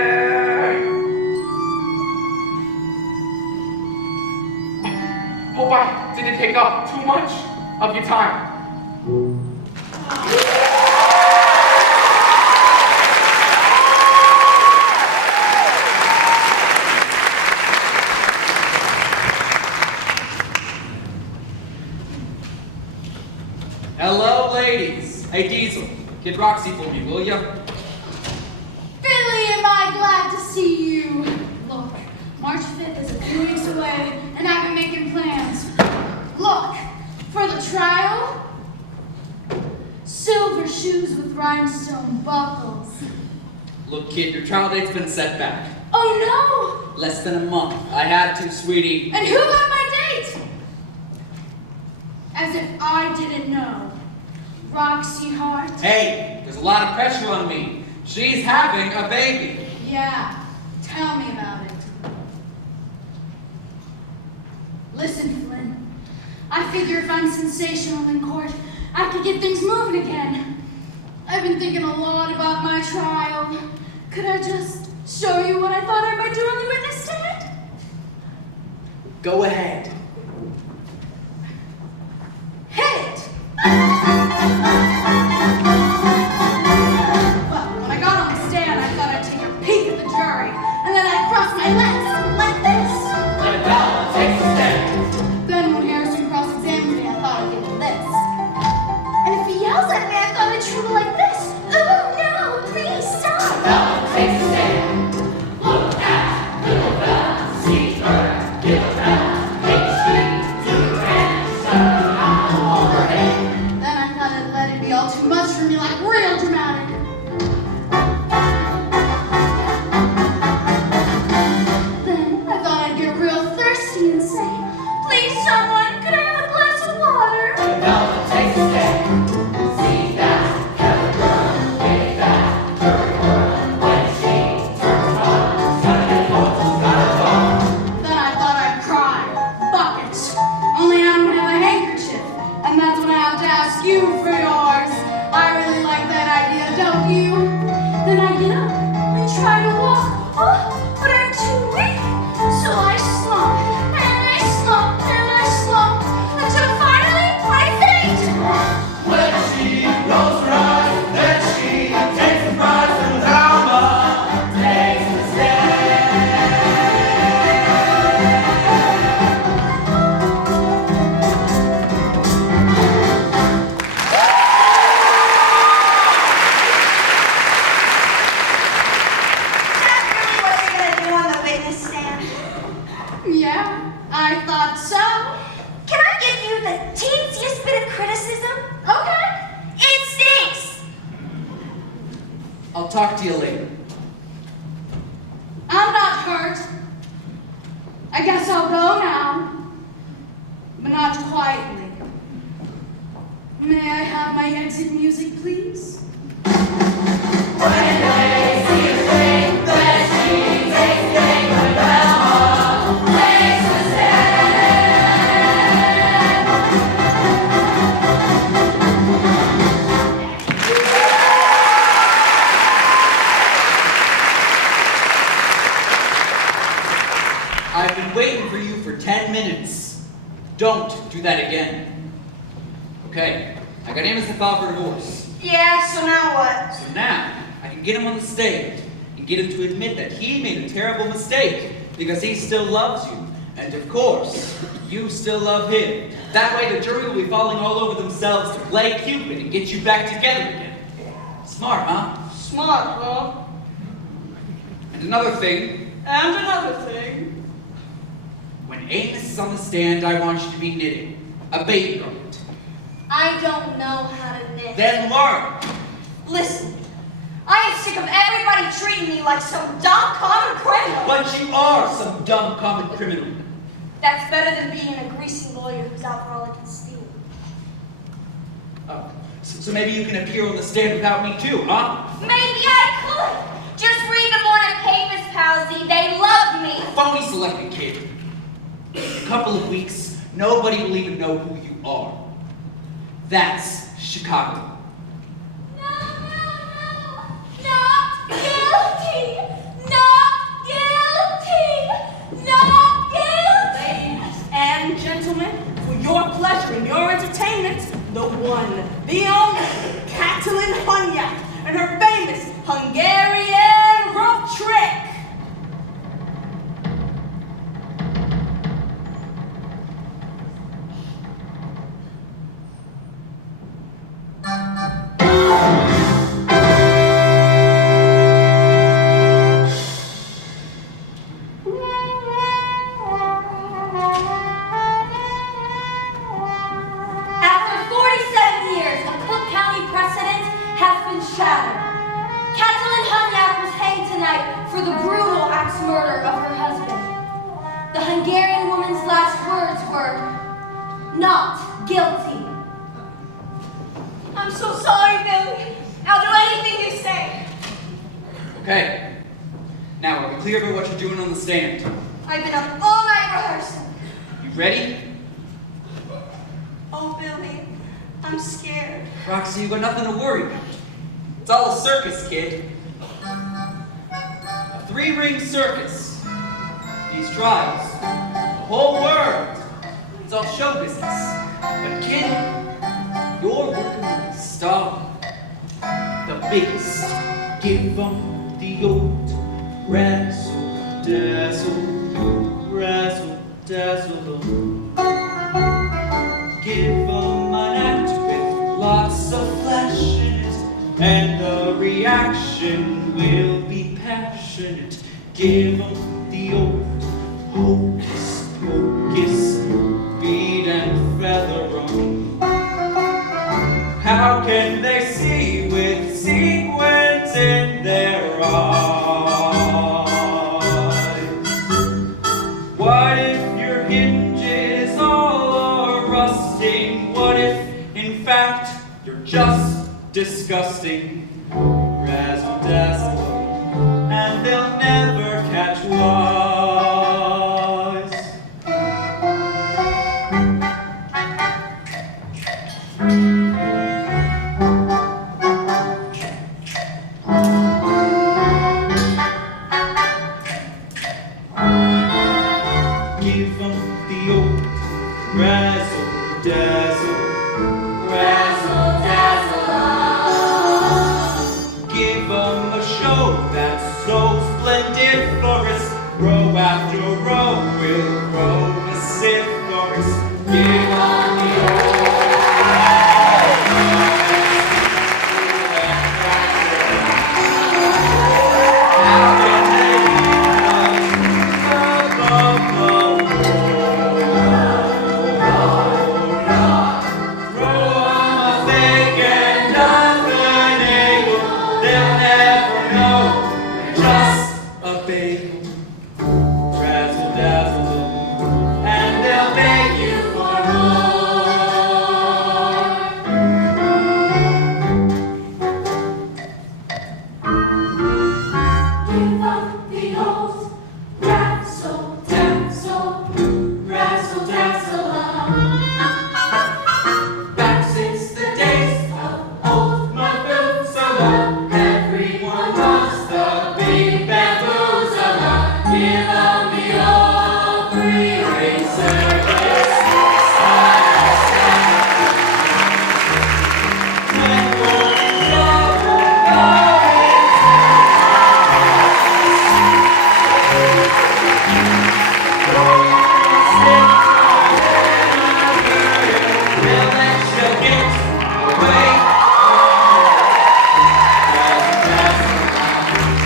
Hope I didn't take up too much of your time. Hello, ladies. Hey, Diesel, get Roxy for me, will ya? Billy, am I glad to see you. Look, March 5th is a few weeks away, and I've been making plans. Look, for the trial, silver shoes with rhinestone buckles. Look, kid, your trial date's been set back. Oh no! Less than a month. I had to, sweetie. And who got my date? As if I didn't know. Roxy Hart. Hey, there's a lot of pressure on me. She's having a baby. Yeah, tell me about it. Listen, Flynn. I figure if I'm sensational in court, I could get things moving again. I've been thinking a lot about my trial. Could I just show you what I thought I might do on the witness stand? Go ahead. Hit it! Well, when I got on the stand, I thought I'd take a peek at the jury, and then I'd cross my legs like this. Let Bella take the stand. Then when Harrison cross-examined me, I thought I'd give him this. And if he yells at me, I thought I'd treat him like this. Oh no, please stop! Bella takes a stand. Look at little Bella, sees her, little Bella takes hug you. Then I get up and try to walk. Oh, but I'm too weak. So I slump, and I slump, and I slump, until finally I faint. When she rolls her eyes, then she takes the prize from drama, takes the stand. Yeah, I thought so. Can I give you the teensiest bit of criticism? Okay. It stinks! I'll talk to you later. I'm not hurt. I guess I'll go now, but not quietly. May I have my exit music, please? I've been waiting for you for 10 minutes. Don't do that again. Okay, I got Amos to file for divorce. Yeah, so now what? So now, I can get him on the stage and get him to admit that he made a terrible mistake because he still loves you. And of course, you still love him. That way the jury will be falling all over themselves to play Cupid and get you back together again. Smart, huh? Smart, huh? And another thing, And another thing. when Amos is on the stand, I want you to be knitting. A baby garment. I don't know how to knit. Then learn. Listen, I am sick of everybody treating me like some dumb common criminal. But you are some dumb common criminal. That's better than being a greasy lawyer who's out for all I can steal. Oh, so maybe you can appear on the stand without me too, huh? Maybe I could. Just read the morning papers, Palsy. They love me. Phony selected kid. In a couple of weeks, nobody will even know who you are. That's Chicago. No, not guilty. Not guilty. Not guilty. Ladies and gentlemen, for your pleasure and your entertainment, the one, the only, Catalin Hunyak and her famous Hungarian rope trick. After 47 years, a Cook County precedent has been shattered. Catalin Hunyak was hanged tonight for the brutal axe murder of her husband. The Hungarian woman's last words were, "Not guilty." I'm so sorry, Billy. I'll do anything you say. Okay. Now, are we clear about what you're doing on the stand? I've been up all night rehearsing. You ready? Oh, Billy, I'm scared. Roxy, you got nothing to worry about. It's all a circus, kid. A three-ring circus. These trials. The whole world. It's all show business. But kid, you're working with the star. The biggest. Give 'em the old razzle-dazzle. Razzle-dazzle. Give 'em an act with lots of flash in it, and the reaction will be passionate. Give 'em the old hocus pocus, bead and feather 'em. How can they see with sequins in their eyes? What if your hinges all are rusting? What if, in fact, you're just disgusting? Razzle-dazzle, and they'll never catch wise.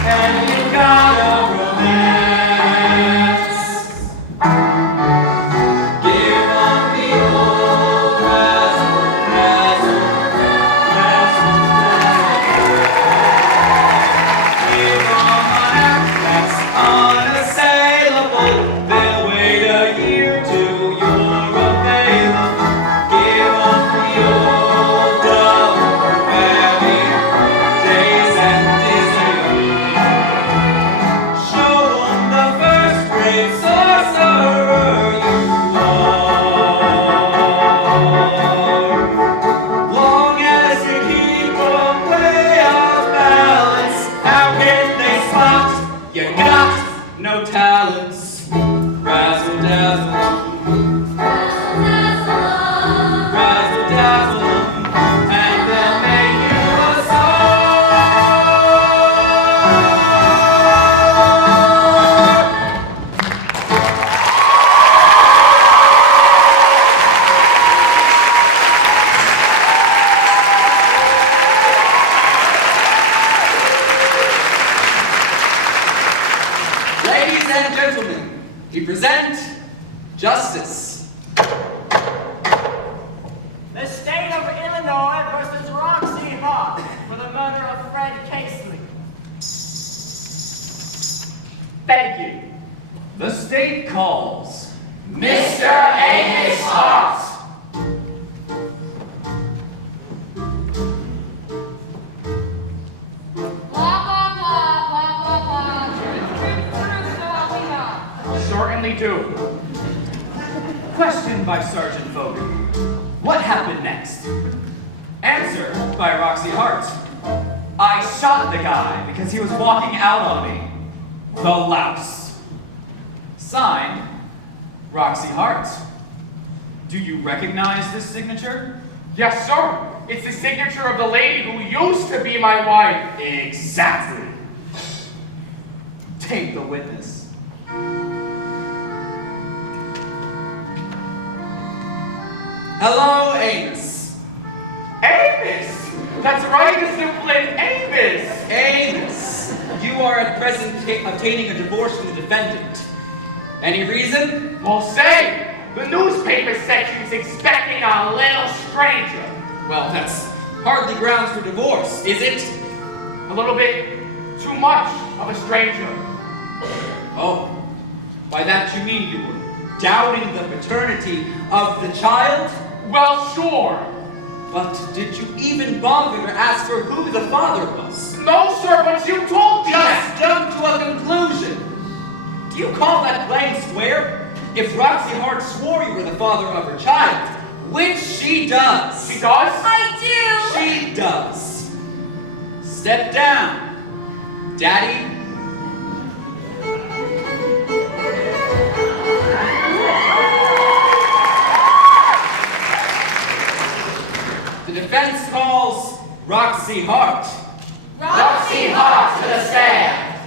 and you got a romance. Give up the old razzle, razzle, razzle, dazzle. Give them an act that's unassailable. They'll wait a year till you're available. Give them the old double whammy, days and Disneyland. Show them the first grade sorcerer you are. Long as you keep a way of balance, how can they spot you got no talents? Razzle dazzle, razzle dazzle, and they'll make you a star. Ladies and gentlemen, we present Justice. The state of Illinois versus Roxy Hart for the murder of Fred Casely. Thank you. The state calls Mr. Amos Hart. Certainly do. Question by Sergeant Fogan. What happened next? Answer by Roxy Hart. I shot the guy because he was walking out on me. The louse. Signed, Roxy Hart. Do you recognize this signature? Yes, sir. It's the signature of the lady who used to be my wife. Exactly. Take the witness. Hello, Amos. Amos! That's right, discipline, Amos! Amos, you are at present obtaining a divorce from the defendant. Any reason? Well, say, the newspaper section's expecting a little stranger. Well, that's hardly grounds for divorce, is it? A little bit too much of a stranger. Oh, by that you mean you were doubting the paternity of the child? Well, sure. But did you even bother to ask her who the father was? No, sir, but you told me that. Just jump to a conclusion. Do you call that playing square? If Roxy Hart swore you were the father of her child, which she does. She does? I do. She does. Step down, Daddy. The defense calls Roxy Hart. Roxy Hart to the stand.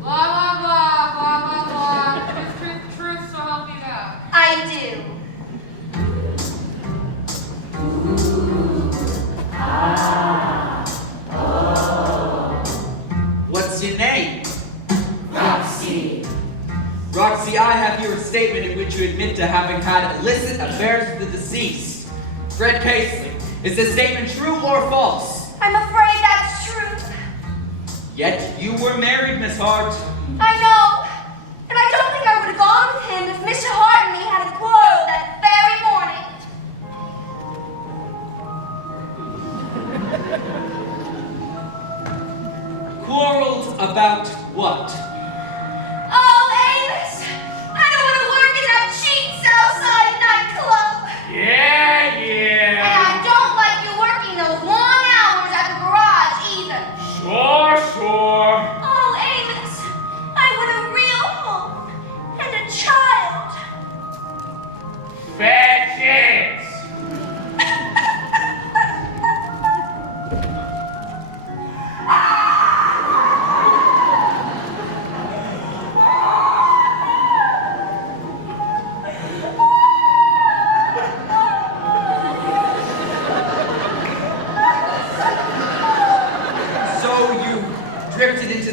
Blah, blah, blah, blah, blah, blah. Truth, so help me God. I do. What's your name? Roxy. Roxy, I have here a statement in which you admit to having had illicit affairs with the deceased, Fred Casely. Is this statement true or false? I'm afraid that's true. Yet you were married, Miss Hart. I know. And I don't think I would have gone with him if Mr. Hart and me had a quarrel that very morning. Quarreled about what? Oh, Amos! I don't want to work in that cheap Southside nightclub. Yeah, And yeah. I don't like you working those long hours at the garage either. Sure. Oh, Amos, I want a real home and a child.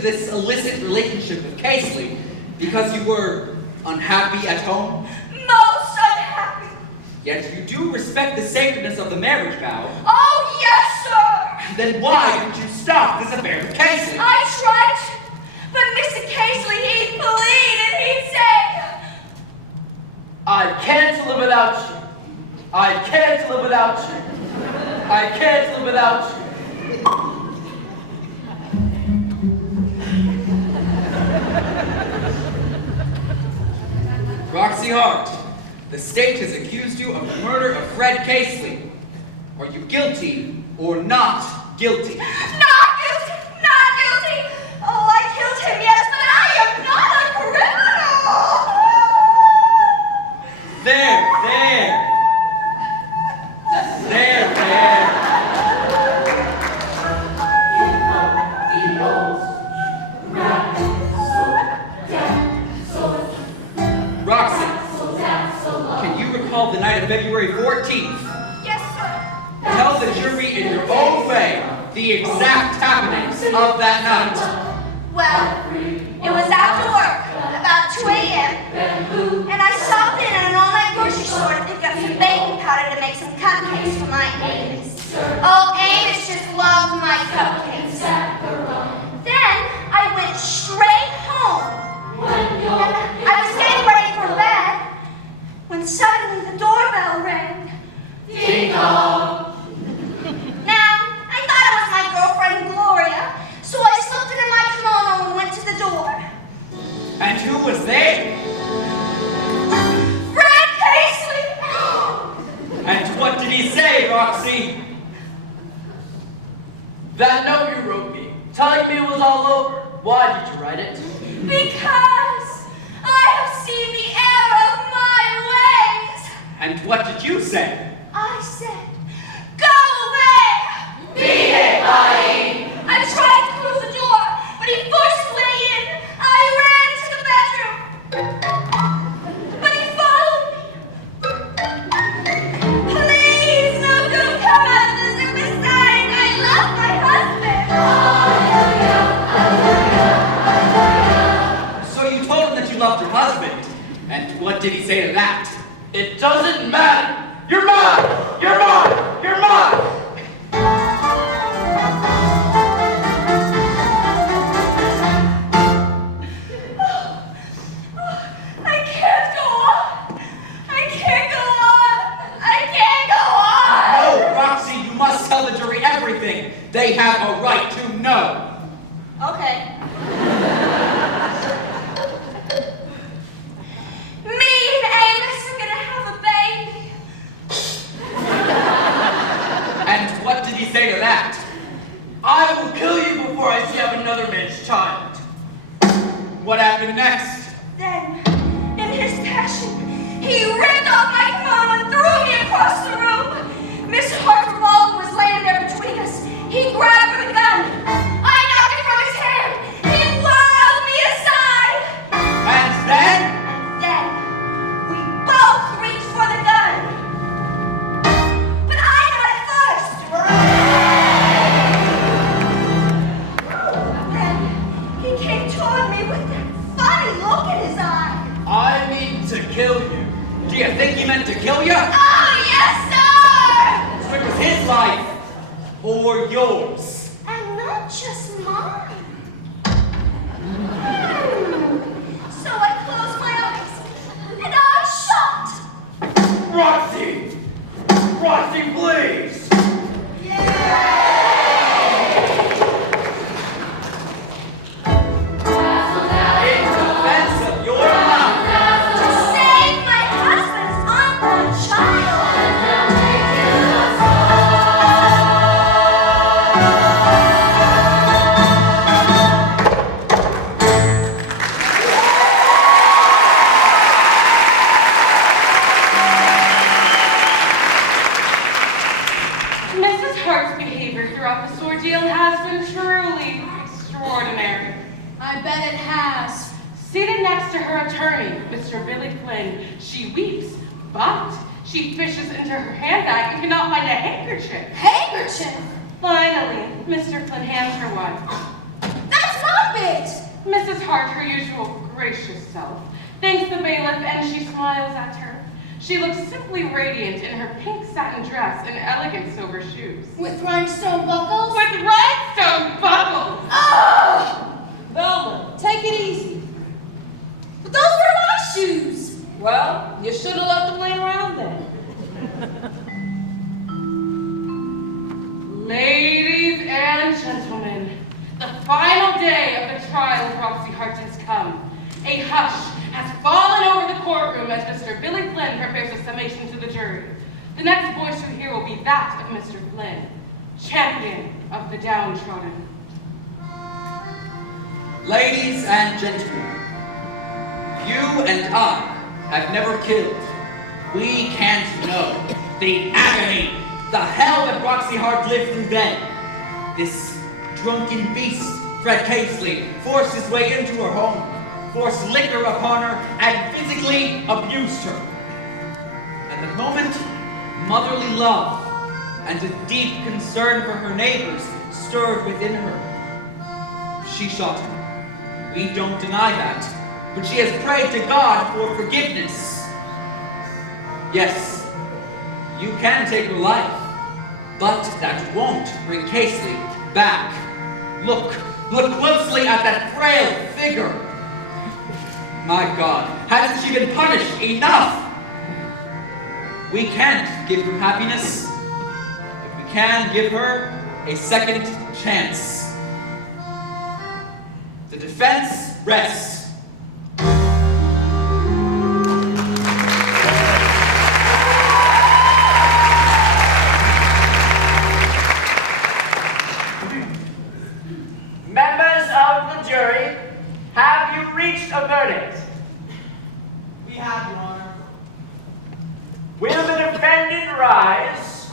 this illicit relationship with Casely because you were unhappy at home? Most unhappy. Yet you do respect the sacredness of the marriage vow. Oh, yes, sir. Then why didn't you stop this affair with Casely? I tried to, but Mr. Casely, he'd plead and he'd say, I can't live without you. I can't live without you. I can't live without you. Roxy Hart, the state has accused you of the murder of Fred Casely. Are you guilty or not guilty? not guilty, not guilty. Oh, I killed him, yes, but I am not a criminal. There. Roxy, can you recall the night of February 14th? Yes, sir. Tell the jury in your own way the exact happenings of that night. Well, it was after work, about 2 a.m., and I stopped in at an all-night grocery store to pick up some baking powder to make some cupcakes for my Amos. Oh, Amos just loved my cupcakes. Then I went straight home, and I was getting ready for bed when suddenly the doorbell rang. Ding dong. Now, I thought it was my girlfriend Gloria, so I slipped into my kimono and went to the door. And who was there? Fred Casely! And what did he say, Roxy? That note you wrote me, telling me it was all over. Why did you write it? Because I have seen the error of my ways. And what did you say? I said, go away! Beat it, buddy! I tried to close the door, but he forced his way in. I ran into the bedroom, but he followed me. Please, no, don't come out of this. And besides, I love my husband. So you told him that you loved your husband. And what did he say to that? It doesn't matter. You're mine! You're mine! You're mine! I can't go on. I can't go on. I can't go on. No, Roxy, you must tell the jury everything. They have a right to know. Okay. Me and Amos are gonna have a baby. And what did he say to that? I will kill you before I see you have another man's child. What happened next? Then, in his passion, he ripped off my kimono and threw me across the room. Miss Hart's revolver was laying there between us. He grabbed for the gun. I knocked it from his hand. He whirled me aside. And then? Then, we both reached for the gun. But I got it first. Then, he came toward me with that funny look in his eye. I mean to kill you. Do you think he meant to kill you? Oh, yes, sir! So it was his life or yours? And not just mine. So I closed my eyes and I shot. Roxy! Roxy, please! In defense of your life. To save my husband's unborn child. Mrs. Hart's behavior throughout this ordeal has been truly extraordinary. I bet it has. Seated next to her attorney, Mr. Billy Flynn, she weeps, but she fishes into her handbag and cannot find a handkerchief. Handkerchief? Finally, Mr. Flynn hands her one. That's not Stop it! Mrs. Hart, her usual gracious self, thanks the bailiff and she smiles at her. She looks simply radiant in her pink satin dress and elegant silver shoes. With rhinestone buckles? With rhinestone buckles! Oh! Velma, take it easy. But those were my shoes. Well, you should have left them laying around then. Ladies and gentlemen, the final day of the trial of Roxy Hart has come. A hush has fallen over the courtroom as Mr. Billy Flynn prepares a summation to the jury. The next voice you hear will be that of Mr. Flynn, champion of the downtrodden. Ladies and gentlemen, you and I have never killed. We can't know the agony, the hell that Roxy Hart lived through then. This drunken beast, Fred Caseley, forced his way into her home, forced liquor upon her, and physically abused her. And the moment motherly love and a deep concern for her neighbors stirred within her, she shot him. We don't deny that, but she has prayed to God for forgiveness. Yes, you can take her life, but that won't bring Caseley back. Look closely at that frail figure. My God, hasn't she been punished enough? We can't give her happiness, but we can give her a second chance. The defense rests. Members of the jury, have you reached a verdict? We have, Your Honor. Will the defendant rise?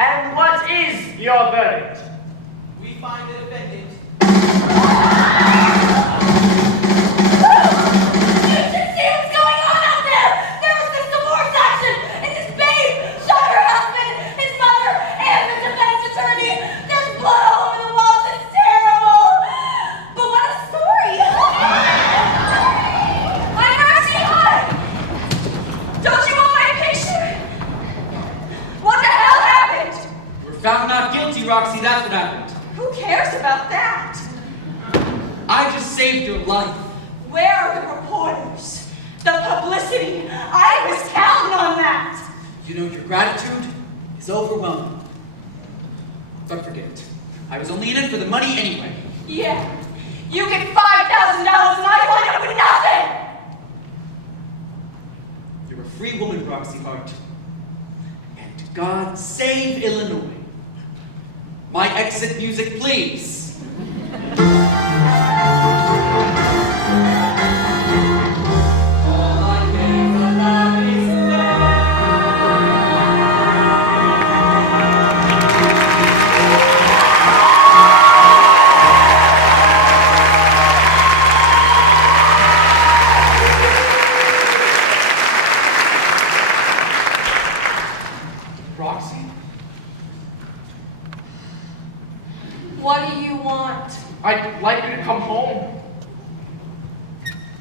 And what is your verdict? We find the defendant. You should see what's going on out there! There was this divorce action, and this babe shot her husband, his mother, and the defense attorney. There's blood all over the walls, it's terrible! But what a story! I'm Roxy Hart! Don't you want my picture? What the hell happened? We're found not guilty, Roxy, that's what happened. Who cares about that? I just saved your life. Where are the reporters? The publicity? I was counting on that! You know, your gratitude is overwhelming. But forget it. I was only in it for the money anyway. Yeah, you get $5,000 and I wind up with nothing! You're a free woman, Roxy Hart. And God save Illinois. My exit music, please. All I care for love is Roxy? What do you want? I'd like you to come home.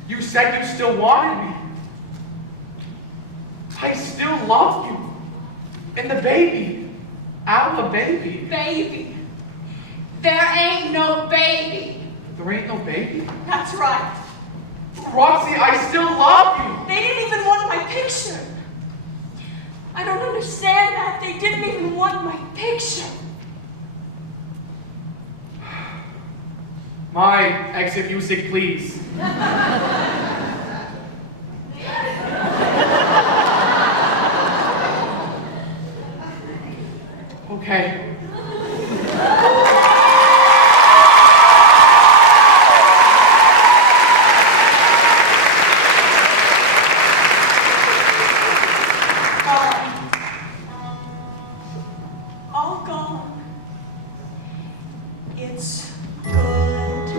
You said you still wanted me. I still love you. And the baby. Our baby. Baby. There ain't no baby. There ain't no baby? That's right. Roxy, I still love you. They didn't even want my picture. I don't understand that. They didn't even want my picture. My exit music, please. Okay. All gone. It's good,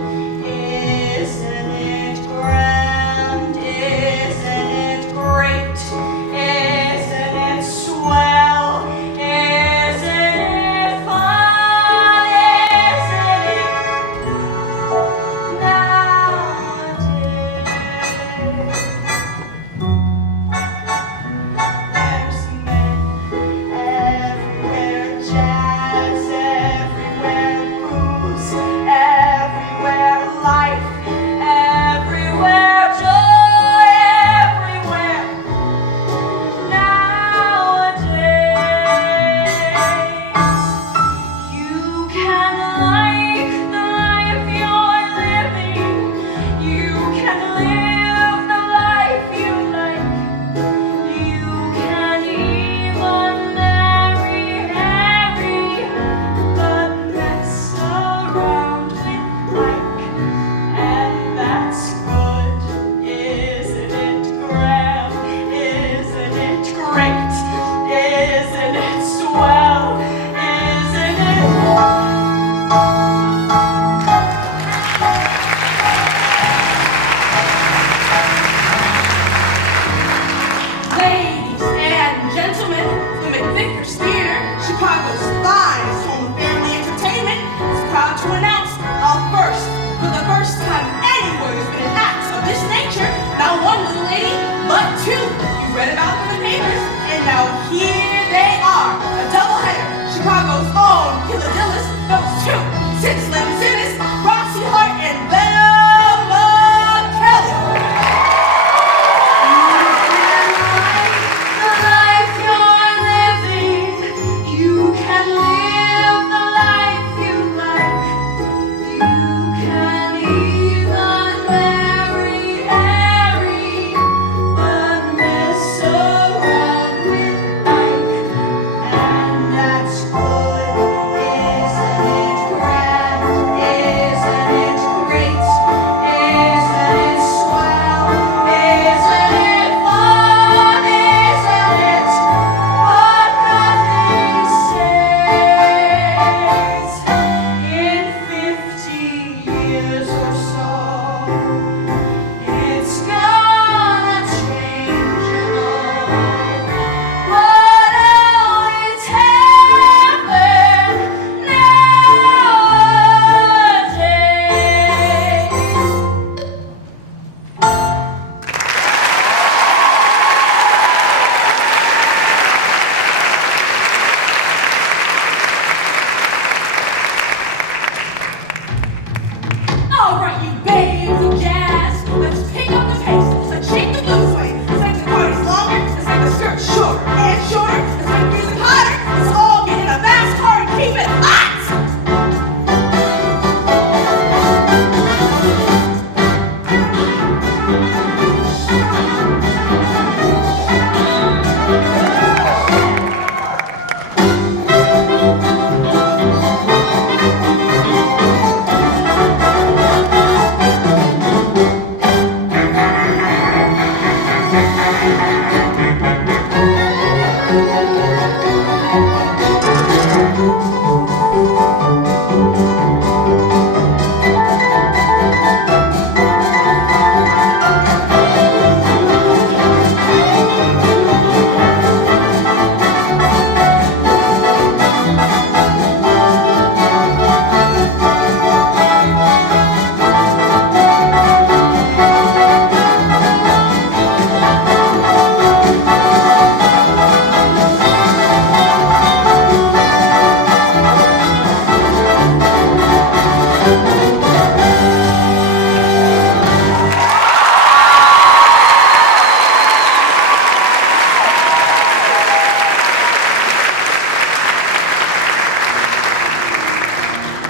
isn't it grand? Isn't it great? Isn't it swell? Isn't it fun? Vickers Theater, Chicago's finest home of family entertainment, is proud to announce for the first time anywhere there's been an act of this nature, not one little lady, but two. You read about them in the papers, and now here they are, a doubleheader. Chicago's own Killadillas, those two, Sid Slim Simmons, Roxy Hart, and Velma Kelly. The life you're living, you can live the life you like. You can even marry Harry, but mess around with Ike, and that's good, isn't it? Grand, isn't it? Great, isn't it? Swell, isn't it? Fun, isn't it? But nothing stays. In 50 years or so, it's gonna change and all. But oh, it's heaven nowadays. All right, you babes of jazz, let's pick up the pace. Let's shake the blues way. Let's make the parties longer. Let's make the skirts shorter and shorter. Let's make music hotter. Let's all get in a fast car and keep it hot.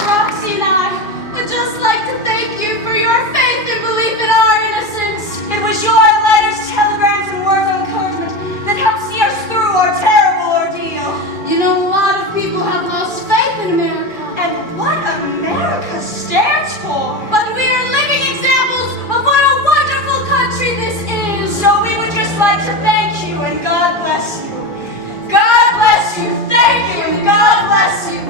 Roxy and I would just like to thank you for your faith and belief in our innocence. It was your letters, telegrams, and words of encouragement that helped see us through our terrible ordeal. You know, a lot of people have lost faith in America. And what America stands for. But we are living examples of what a wonderful country this is. So we would just like to thank you and God bless you. God bless you. Thank you and God bless you.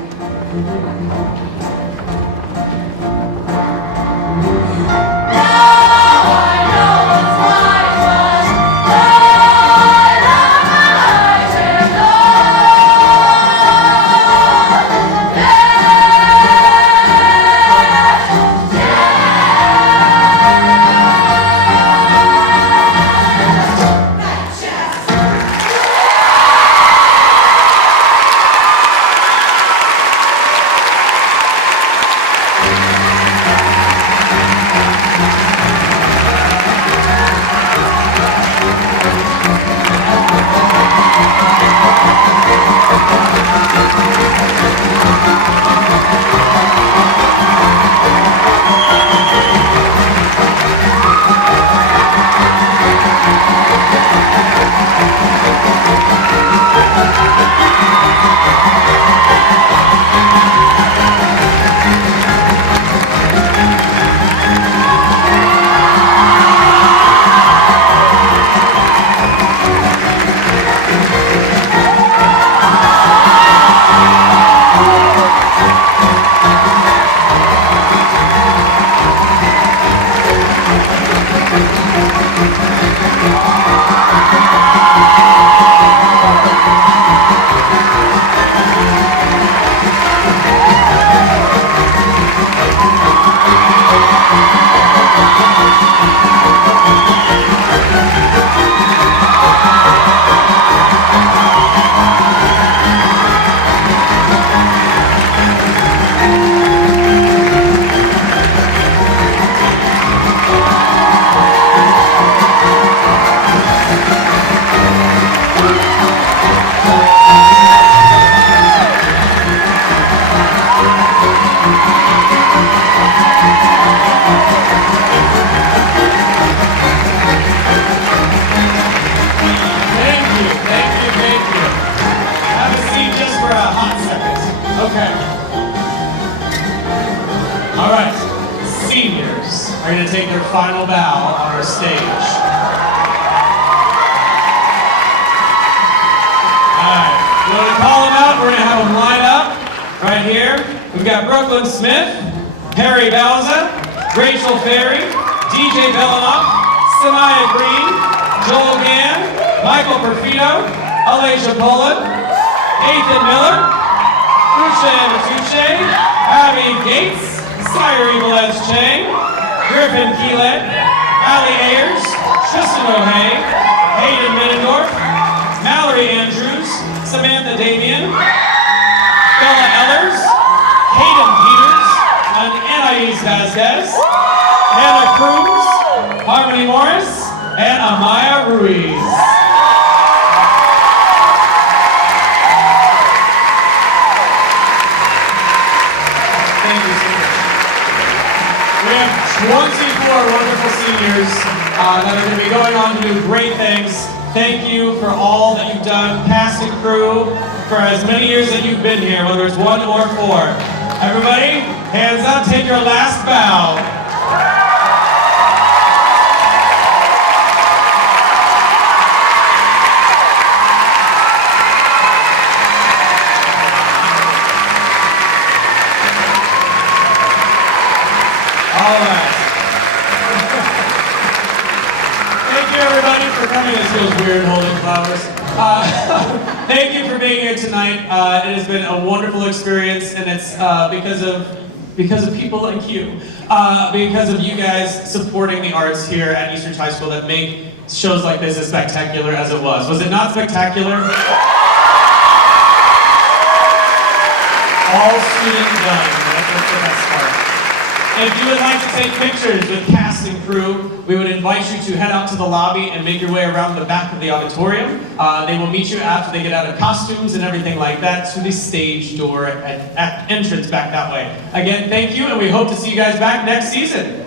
are going to take their final bow on our stage. Alright, we're going to call them out. We're going to have them line up right here. We've got Brooklyn Smith, Harry Bauza, Rachel Ferry, DJ Bellamont, Samaya Green, Joel Gann, Michael Perfito, Alicia Poland, Ethan Miller, Cruce Matuche, Abby Gates, Syrie Velez Chang, Griffin Keelan, Allie Ayers, Tristan O'Hay, Hayden Middendorf, Mallory Andrews, Samantha Damien, Bella Ellers, Hayden Peters, and Anais Vasquez, Hannah Cruz, Harmony Morris, and Amaya Ruiz. Thank you so much. We have 24 wonderful seniors that are going to be going on to do great things. Thank you for all that you've done, cast and crew, for as many years that you've been here, whether it's 1 or 4. Everybody, hands up, take your last bow. All right. Thank you, everybody, for coming. This feels weird holding flowers. Thank you for being here tonight. It has been a wonderful experience, and it's because of people like you, because of you guys supporting the arts here at Eastridge High School that make shows like this as spectacular as it was. Was it not spectacular? All student done. That's the best part. If you would like to take pictures with cast and crew, we would invite you to head out to the lobby and make your way around the back of the auditorium. They will meet you after they get out of costumes and everything like that to the stage door at entrance back that way. Again, thank you, and we hope to see you guys back next season.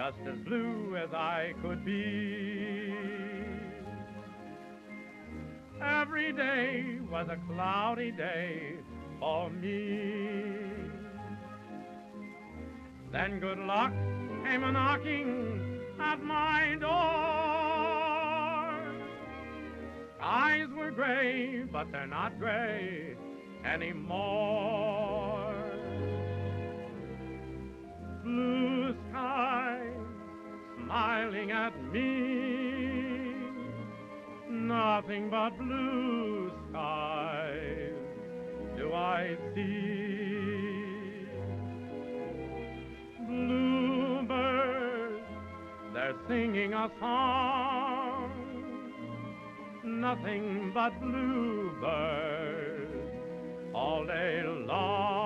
just as blue as I could be. Every day was a cloudy day for me. Then good luck came a knocking at my door. Skies were gray, but they're not gray anymore. Blue skies smiling at me, nothing but blue skies do I see. Bluebirds, they're singing a song, nothing but bluebirds all day long.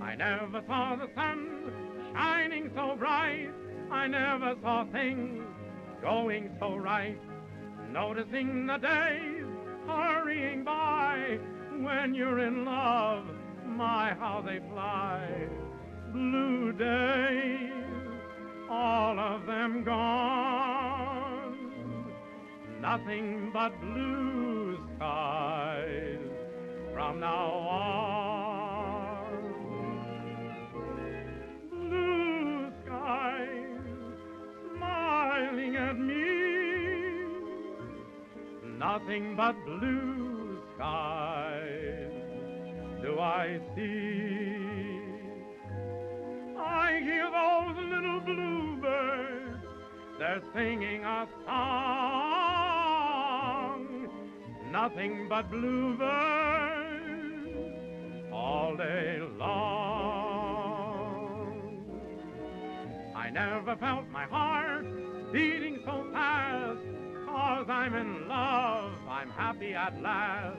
I never saw the sun shining so bright, I never saw things going so right, noticing the days hurrying by. When you're in love, my, how they fly. Blue days, all of them gone, nothing but blue skies from now on. Blue skies smiling at me, nothing but blue skies do I see. I hear those little bluebirds, they're singing a song, nothing but bluebirds all day long. I never felt my heart beating so fast, 'cause I'm in love, I'm happy at last.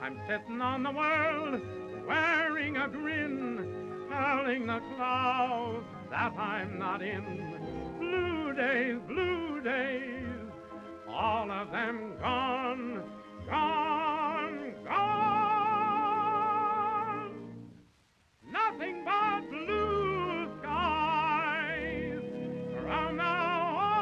I'm sitting on the world, wearing a grin, telling the clouds that I'm not in. Blue days, all of them gone, gone, gone. Nothing but blue skies from now on.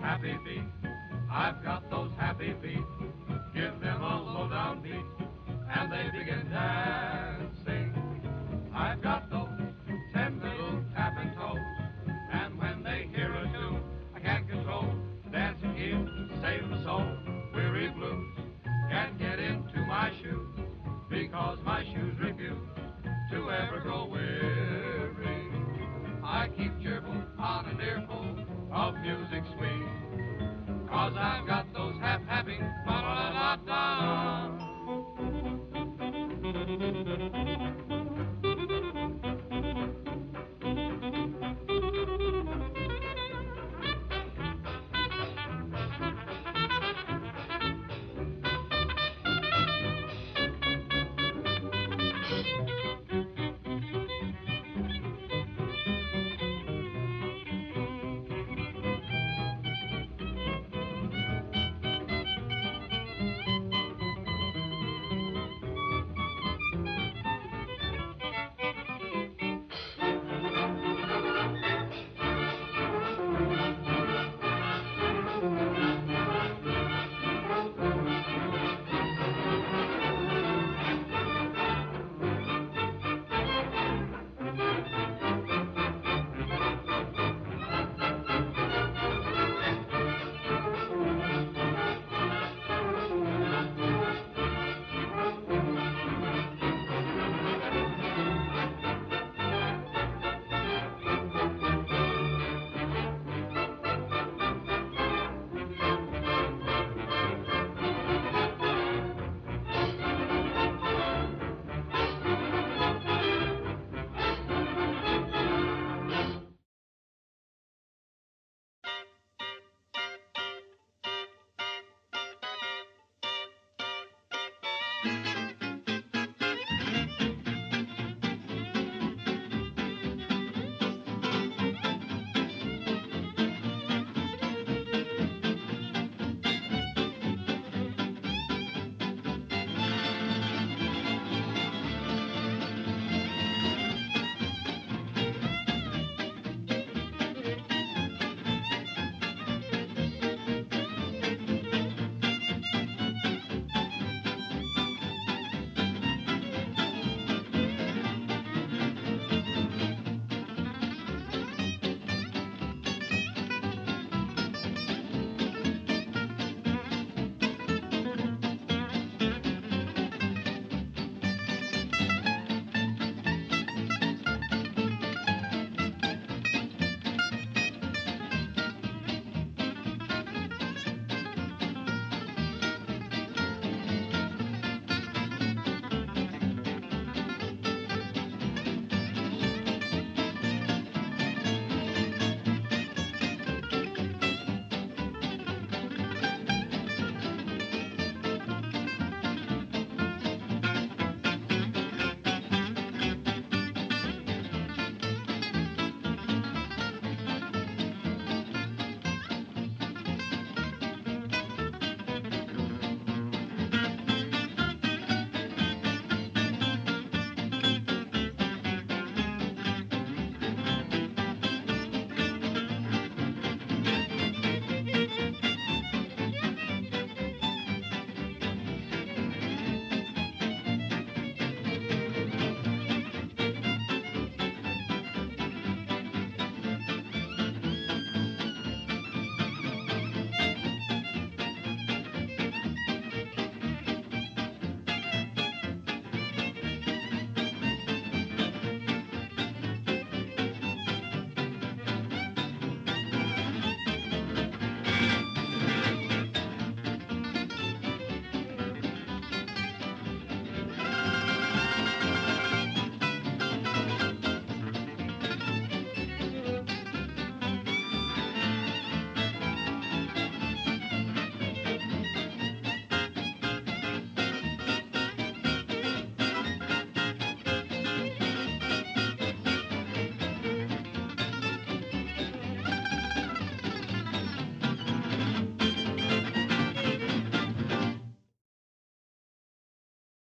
Happy feet, I've got those happy feet. Give them a low-down beat, and they begin dancing. I've got those 10 little tapping toes, and when they hear a tune, I can't control. Dancing here to save my soul. Weary blues can't get into my shoes, because my shoes refuse to ever grow weary. I keep cheerful on an earful of music sweet, 'cause I've got those happy ba-da-da-da-da.